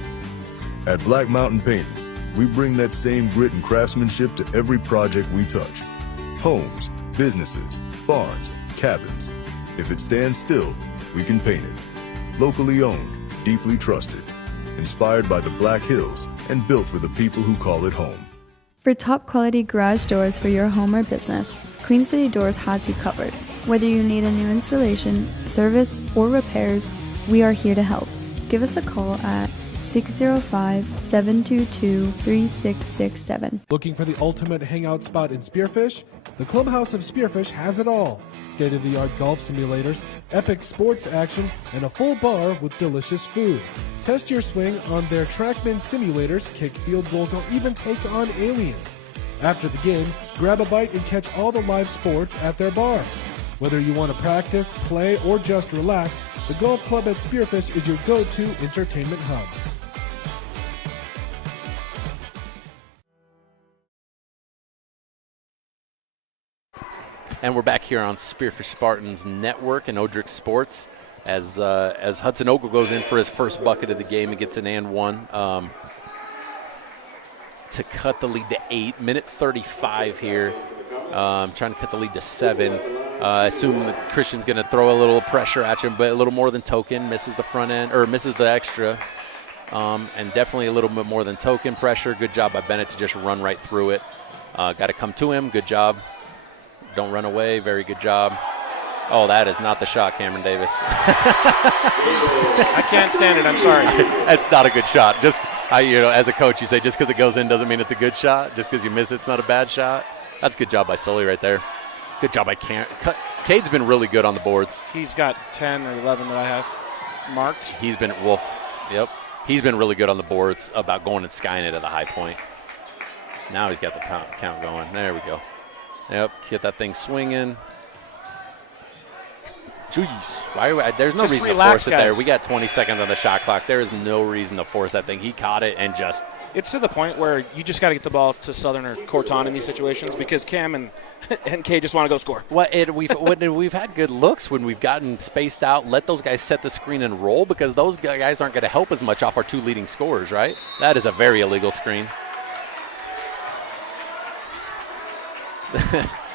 At Black Mountain Painting, we bring that same grit and craftsmanship to every project we touch. Homes, businesses, barns, cabins. If it stands still, we can paint it. Locally owned, deeply trusted, inspired by the Black Hills, and built for the people who call it home. For top quality garage doors for your home or business, Queen City Doors has you covered. Whether you need a new installation, service, or repairs, we are here to help. Give us a call at 605-722-3667. Looking for the ultimate hangout spot in Spearfish? The Clubhouse of Spearfish has it all. State-of-the-art golf simulators, epic sports action, and a full bar with delicious food. Test your swing on their TrackMan simulators, kick field goals, or even take on aliens. After the game, grab a bite and catch all the live sports at their bar. Whether you want to practice, play, or just relax, the Golf Club at Spearfish is your go-to entertainment hub. And we're back here on Spearfish Spartans Network and Odrick Sports as Hudson Ogle goes in for his first bucket of the game and gets an and one to cut the lead to 8. Minute 35 here. Trying to cut the lead to 7. Assume that Christian's going to throw a little pressure at him, but a little more than token. Misses the front end, or misses the extra. And definitely a little bit more than token pressure. Good job by Bennett to just run right through it. Got to come to him. Good job. Don't run away. Very good job. Oh, that is not the shot, Cameron Davis. I can't stand it. I'm sorry. That's not a good shot. As a coach, you say just because it goes in doesn't mean it's a good shot. Just because you miss it's not a bad shot. That's a good job by Sully right there. Good job by Cade's been really good on the boards. He's got 10 or 11 that I have marked. He's been Wolf. Yep. He's been really good on the boards about going and skying it at the high point. Now he's got the count going. There we go. Yep, get that thing swinging. Jeez, there's no Just reason relax, to force it there. guys. We got 20 seconds on the shot clock. There is no reason to force that thing. He caught it and just. It's to the point where you just got to get the ball to Southern or Corton in these situations because Cam and Kay just want to go score. Well, we've had good looks when we've gotten spaced out, let those guys set the screen and roll because those guys aren't going to help as much off our 2 leading scorers, right? That is a very illegal screen.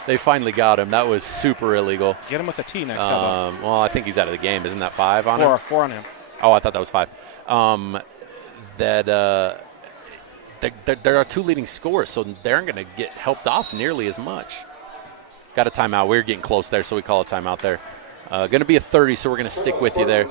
They finally got him. That was super illegal. Get him with a T next time. Well, I think he's out of the game. Isn't that 5 on him? 4 on him. Oh, I thought that was 5. There are 2 leading scorers, so they aren't going to get helped off nearly as much. Got a timeout. We were getting close there, so we call a timeout there. Going to be a 30, so we're going to stick with you there.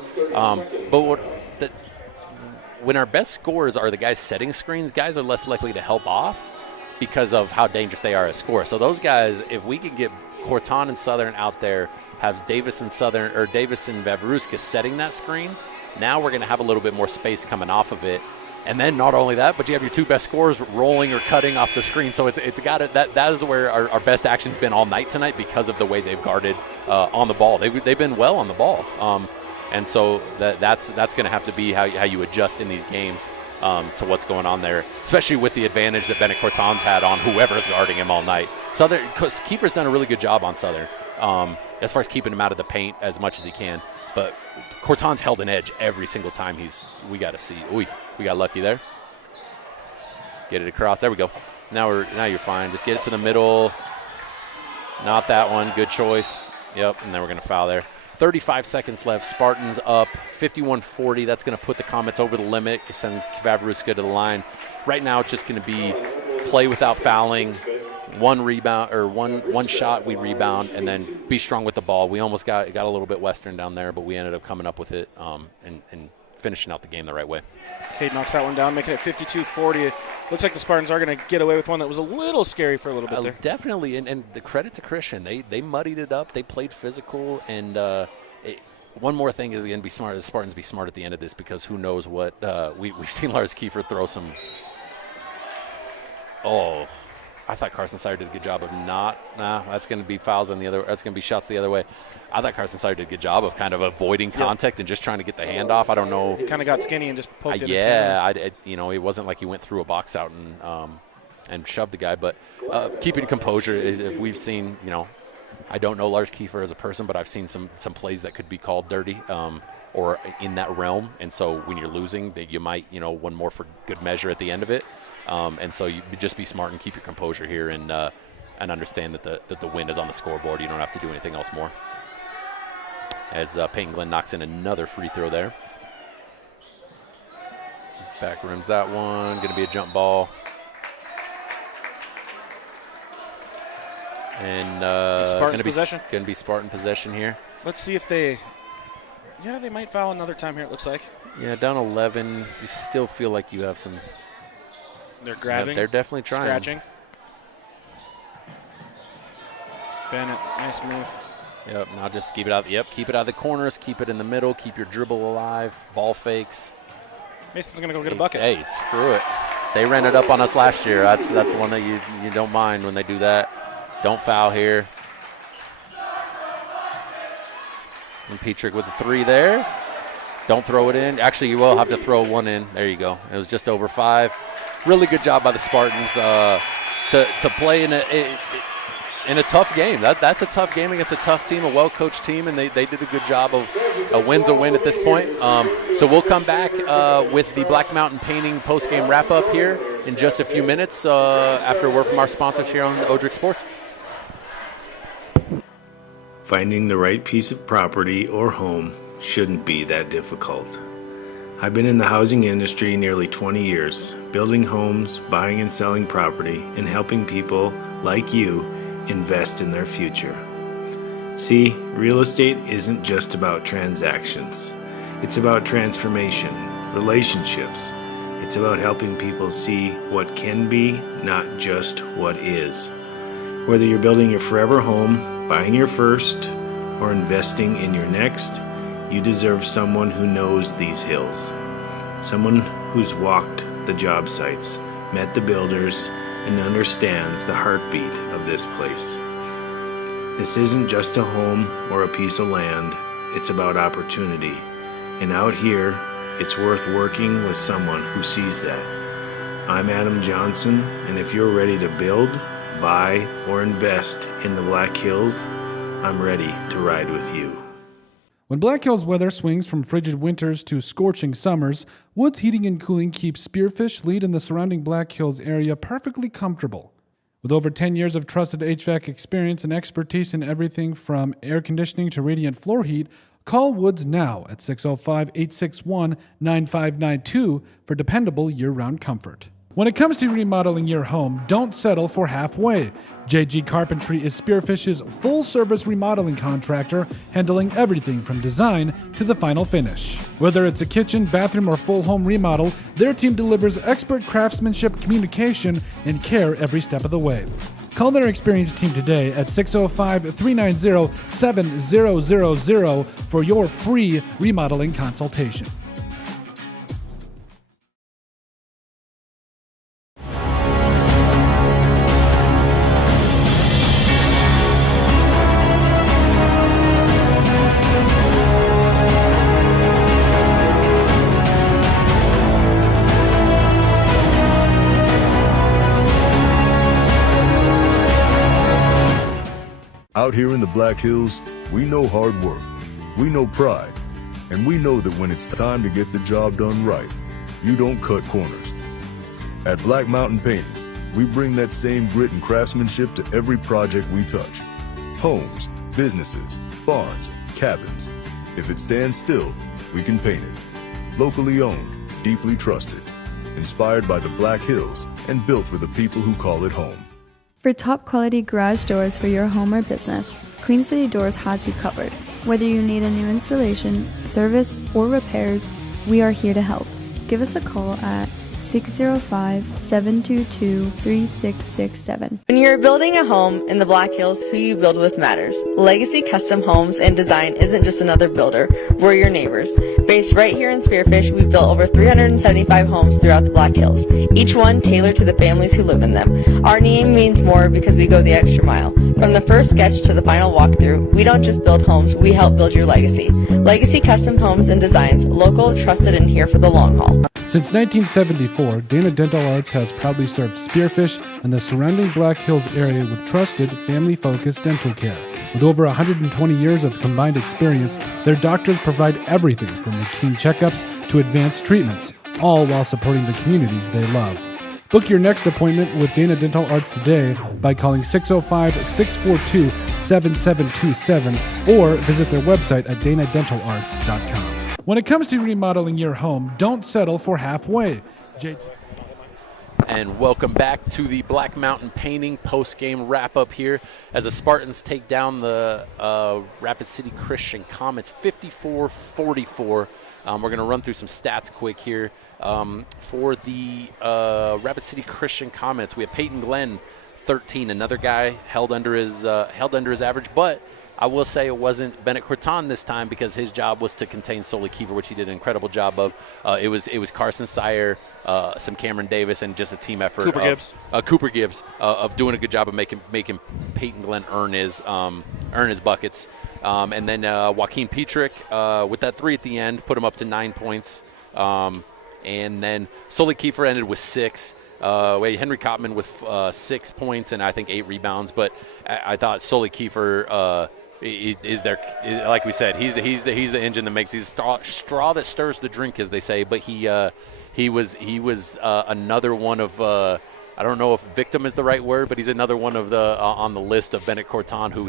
When our best scorers are the guys setting screens, guys are less likely to help off because of how dangerous they are as scorers. So those guys, if we can get Corton and Southern out there, have Davis and Vavruska setting that screen, now we're going to have a little bit more space coming off of it. And then not only that, but you have your 2 best scorers rolling or cutting off the screen. So it's got it. That is where our best action's been all night tonight because of the way they've guarded on the ball. They've been well on the ball. And so that's going to have to be how you adjust in these games to what's going on there, especially with the advantage that Bennett Corton's had on whoever's guarding him all night. Southern, because Kiefer's done a really good job on Southern as far as keeping him out of the paint as much as he can. But Corton's held an edge every single time we got to see. We got lucky there. Get it across. There we go. Now you're fine. Just get it to the middle. Not that one. Good choice. Yep, and then we're going to foul there. 35 seconds left. Spartans up 51-40. That's going to put the Comets over the limit. Send Vavruska to the line. Right now it's just going to be play without fouling. One rebound or one shot, we rebound, and then be strong with the ball. We almost got a little bit Western down there, but we ended up coming up with it and finishing out the game the right way. Cade knocks that one down, making it 52-40. Looks like the Spartans are going to get away with one that was a little scary for a little bit there. Definitely, and the credit to Christian. They muddied it up. They played physical, and one more thing is going to be smart. The Spartans be smart at the end of this, because who knows what we've seen Lars Kiefer throw some. Oh, I thought Carson Sire did a good job of that's going to be fouls on the other. That's going to be shots the other way. I thought Carson Sire did a good job of kind of avoiding contact and just trying to get the hand off. I don't know. He kind of got skinny and just poked it. Yeah, it wasn't like he went through a box out and shoved the guy. But keeping composure, if we've seen, I don't know Lars Kiefer as a person, but I've seen some plays that could be called dirty or in that realm. And so when you're losing, that you might, one more for good measure at the end of it. And so you just be smart and keep your composure here and understand that the win is on the scoreboard. You don't have to do anything else more. As Peyton Glenn knocks in another free throw there. Back rims that one. Going to be a jump ball. And Spartans possession. Going to be Spartan possession here. Let's see if they might foul another time here, it looks like. Yeah, down 11. You still feel like you have some. They're grabbing. They're definitely trying. Scratching. Bennett, nice move. Yep, now just keep it out. Yep, keep it out of the corners. Keep it in the middle. Keep your dribble alive. Ball fakes. Mason's going to go get a bucket. Hey, screw it. They ran it up on us last year. That's one that you don't mind when they do that. Don't foul here. And Petrick with the three there. Don't throw it in. Actually, you will have to throw one in. There you go. It was just over 5. Really good job by the Spartans to play in a tough game. That's a tough game against a tough team, a well-coached team, and they did a good job of a win's a win at this point. So we'll come back with the Black Mountain Painting post-game wrap-up here in just a few minutes after a word from our sponsors here on Odrick Sports. Finding the right piece of property or home shouldn't be that difficult. I've been in the housing industry nearly 20 years, building homes, buying and selling property, and helping people like you invest in their future. See, real estate isn't just about transactions. It's about transformation, relationships. It's about helping people see what can be, not just what is. Whether you're building your forever home, buying your first, or investing in your next, you deserve someone who knows these hills. Someone who's walked the job sites, met the builders, and understands the heartbeat of this place. This isn't just a home or a piece of land, it's about opportunity. And out here, it's worth working with someone who sees that. I'm Adam Johnson, and if you're ready to build, buy, or invest in the Black Hills, I'm ready to ride with you. When Black Hills weather swings from frigid winters to scorching summers, Woods Heating and Cooling keeps Spearfish, Lead, and the surrounding Black Hills area perfectly comfortable. With over 10 years of trusted HVAC experience and expertise in everything from air conditioning to radiant floor heat, call Woods now at 605-861-9592 for dependable year-round comfort. When it comes to remodeling your home, don't settle for halfway. JG Carpentry is Spearfish's full-service remodeling contractor, handling everything from design to the final finish. Whether it's a kitchen, bathroom, or full home remodel, their team delivers expert craftsmanship, communication, and care every step of the way. Call their experienced team today at 605-390-7000 for your free remodeling consultation. Out here in the Black Hills, we know hard work, we know pride, and we know that when it's time to get the job done right, you don't cut corners. At Black Mountain Painting, we bring that same grit and craftsmanship to every project we touch. Homes, businesses, barns, cabins. If it stands still, we can paint it. Locally owned, deeply trusted. Inspired by the Black Hills and built for the people who call it home. For top quality garage doors for your home or business, Queen City Doors has you covered. Whether you need a new installation, service, or repairs, we are here to help. Give us a call at 605-722-3667. When you're building a home in the Black Hills, who you build with matters. Legacy Custom Homes and Design isn't just another builder, we're your neighbors. Based right here in Spearfish, we've built over 375 homes throughout the Black Hills, each one tailored to the families who live in them. Our name means more because we go the extra mile. From the first sketch to the final walkthrough, we don't just build homes, we help build your legacy. Legacy Custom Homes and Designs, local, trusted, and here for the long haul. Since 1974, Dana Dental Arts has proudly served Spearfish and the surrounding Black Hills area with trusted, family-focused dental care. With over 120 years of combined experience, their doctors provide everything from routine checkups to advanced treatments, all while supporting the communities they love. Book your next appointment with Dana Dental Arts today by calling 605-642-7727 or visit their website at danadentalarts.com. When it comes to remodeling your home, don't settle for halfway. And welcome back to the Black Mountain Painting post-game wrap-up here as the Spartans take down the Rapid City Christian Comets 54-44. We're going to run through some stats quick here. For the Rapid City Christian Comets, we have Peyton Glenn, 13. Another guy held under his average, but I will say it wasn't Bennett Corton this time because his job was to contain Sully Kiefer, which he did an incredible job of. It was Carson Sire, some Cameron Davis, and just a team effort. Cooper Gibbs of doing a good job of making Peyton Glenn earn his buckets. And then Joaquin Petrick with that 3 at the end put him up to 9 points. And then Sully Kiefer ended with 6. Henry Kottman with 6 points and I think 8 rebounds. But I thought Sully Kiefer is there, like we said, he's the engine that makes these straw that stirs the drink, as they say. But he was another one of I don't know if victim is the right word, but he's another one of the on the list of Bennett Corton who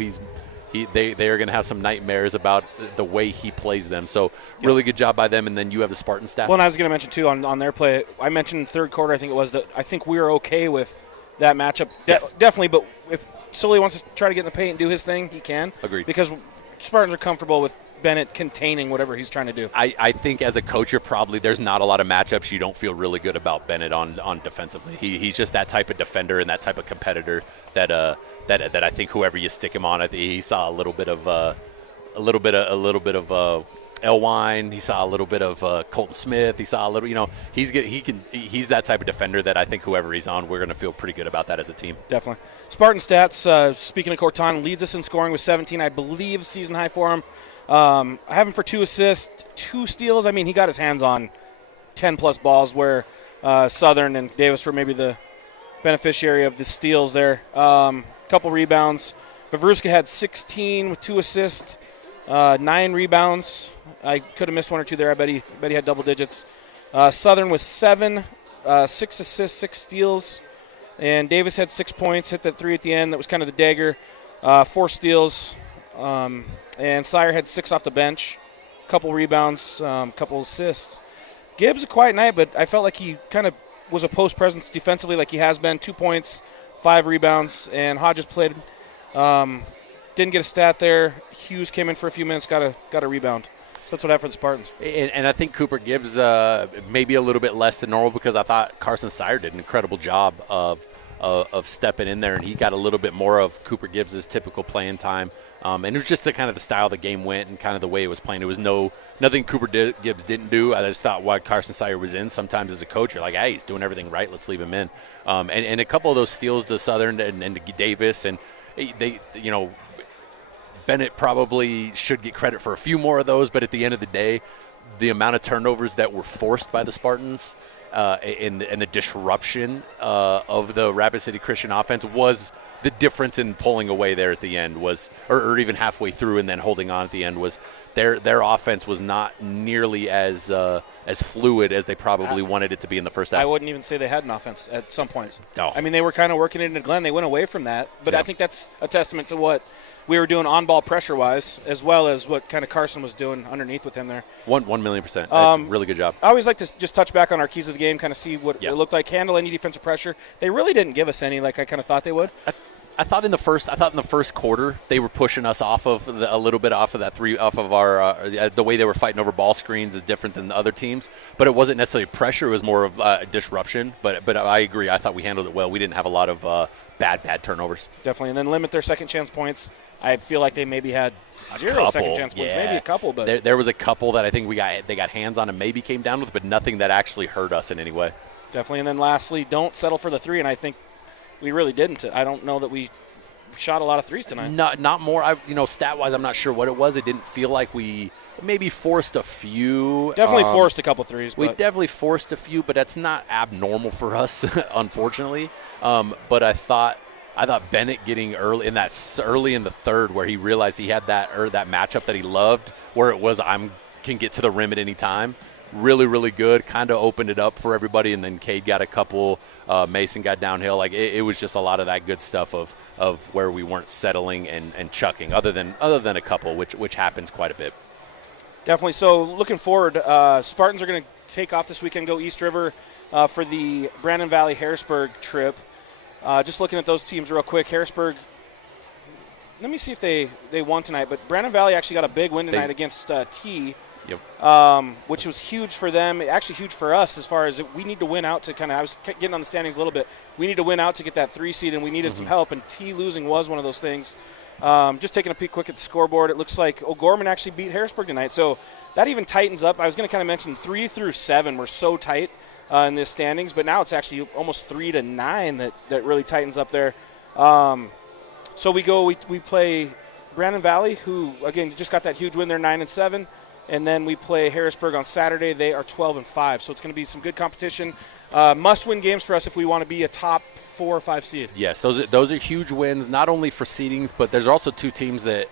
they are going to have some nightmares about the way he plays them. So really good job by them. And then you have the Spartan stats. Well, and I was going to mention too on their play. I mentioned third quarter. I think it was that. I think we were okay with that matchup. Yes. Definitely. But if Sully wants to try to get in the paint and do his thing, he can. Agreed. Because Spartans are comfortable with Bennett containing whatever he's trying to do. I think as a coach, there's not a lot of matchups you don't feel really good about Bennett on defensively. He's just that type of defender and that type of competitor that I think whoever you stick him on, I think he saw a little bit of Elwine. He saw a little bit of Colton Smith. He saw a little, he's that type of defender that I think whoever he's on, we're going to feel pretty good about that as a team. Definitely. Spartan stats, speaking of Corton, leads us in scoring with 17, I believe, season high for him. I have him for 2 assists, 2 steals. I mean, he got his hands on 10-plus balls where Southern and Davis were maybe the beneficiary of the steals there. Couple rebounds. Vavruska had 16 with 2 assists, 9 rebounds. I could have missed 1 or 2 there. I bet he had double digits. Southern was 7, 6 assists, 6 steals. And Davis had 6 points, hit that 3 at the end. That was kind of the dagger. 4 steals. And Sire had 6 off the bench. Couple rebounds, couple assists. Gibbs, a quiet night, but I felt like he kind of was a post presence defensively like he has been. 2 points, 5 rebounds. And Hodges played. Didn't get a stat there. Hughes came in for a few minutes, got a rebound. So that's what I have for the Spartans. And I think Cooper Gibbs maybe a little bit less than normal because I thought Carson Sire did an incredible job of stepping in there, and he got a little bit more of Cooper Gibbs' typical playing time. And it was just the kind of the style the game went and kind of the way it was playing. It was nothing Cooper Gibbs didn't do. I just thought while Carson Sire was in, sometimes as a coach, you're like, hey, he's doing everything right. Let's leave him in. And a couple of those steals to Southern and to Davis, and they Bennett probably should get credit for a few more of those, but at the end of the day, the amount of turnovers that were forced by the Spartans and the disruption of the Rapid City Christian offense was the difference in pulling away there at the end was, or even halfway through and then holding on at the end, was their offense was not nearly as fluid as they probably wanted it to be in the first half. I wouldn't even say they had an offense at some points. No. I mean, they were kind of working it into Glenn. They went away from that, but Yeah. I think that's a testament to what we were doing on-ball pressure-wise, as well as what kind of Carson was doing underneath with him there. 1,000,000%. That's a really good job. I always like to just touch back on our keys of the game, kind of see what Yeah. it looked like, handle any defensive pressure. They really didn't give us any, like I kind of thought they would. I thought in the first quarter they were pushing us off of a little bit off of our the way they were fighting over ball screens is different than the other teams, but it wasn't necessarily pressure. It was more of disruption. But I agree. I thought we handled it well. We didn't have a lot of bad turnovers. Definitely, and then limit their second chance points. I feel like they maybe had zero second chance points, maybe a couple, but there was a couple that I think they got hands on and maybe came down with, but nothing that actually hurt us in any way. definitely. And then lastly, don't settle for the three, and I think we really didn't. I don't know that we shot a lot of threes tonight. Not more. Stat-wise, I'm not sure what it was. It didn't feel like we maybe forced a few. Definitely forced a couple threes. We definitely forced a few, but that's not abnormal for us, unfortunately. But I thought Bennett getting early in the third, where he realized he had that matchup that he loved, where it was can get to the rim at any time. Really, really good. Kind of opened it up for everybody, and then Cade got a couple. Mason got downhill. Like it was just a lot of that good stuff of where we weren't settling and chucking, other than a couple, which happens quite a bit. Definitely. So looking forward, Spartans are going to take off this weekend, go East River for the Brandon Valley Harrisburg trip. Just looking at those teams real quick. Harrisburg, let me see if they won tonight, but Brandon Valley actually got a big win tonight against T. Yep. Which was huge for them, actually huge for us as far as we need to win out to I was getting on the standings a little bit. We need to win out to get that 3 seed, and we needed some help, and T losing was one of those things. Just taking a peek quick at the scoreboard, it looks like O'Gorman actually beat Harrisburg tonight, so that even tightens up. I was going to kind of mention 3 through 7 were so tight in this standings, but now it's actually almost 3 to 9 that really tightens up there. So we play Brandon Valley, who, again, just got that huge win. They're 9-7. And then we play Harrisburg on Saturday. They are 12-5. So it's going to be some good competition. Must-win games for us if we want to be a top 4 or 5 seed. Yes, those are huge wins, not only for seedings, but there's also two teams that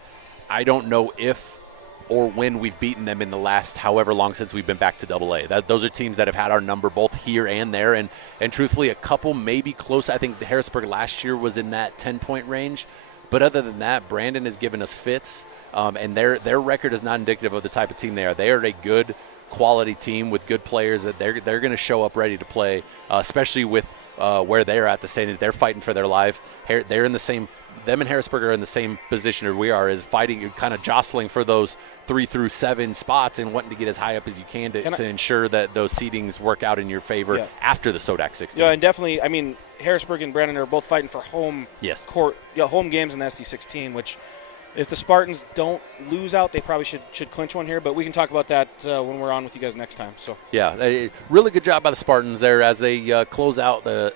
I don't know if or when we've beaten them in the last however long since we've been back to AA. Those are teams that have had our number both here and there. And truthfully, a couple maybe close. I think Harrisburg last year was in that 10-point range. But other than that, Brandon has given us fits. And their record is not indicative of the type of team they are. They are a good quality team with good players that they're going to show up ready to play, especially with where they're at the standings. They're fighting for their life. They're in the same. Them and Harrisburg are in the same position as we are, is fighting, kind of jostling for those 3 through 7 spots and wanting to get as high up as you can to ensure that those seedings work out in your favor after the SODAC 16. Yeah, and definitely, I mean, Harrisburg and Brandon are both fighting for home home games in the SD 16, which if the Spartans don't lose out, they probably should clinch one here. But we can talk about that when we're on with you guys next time. So yeah, really good job by the Spartans there as they close out a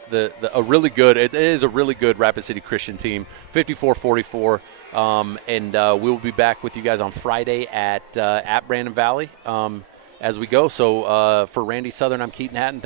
really good. It is a really good Rapid City Christian team, 54-44. And we'll be back with you guys on Friday at Brandon Valley as we go. So for Randy Southern, I'm Keaton Hatton.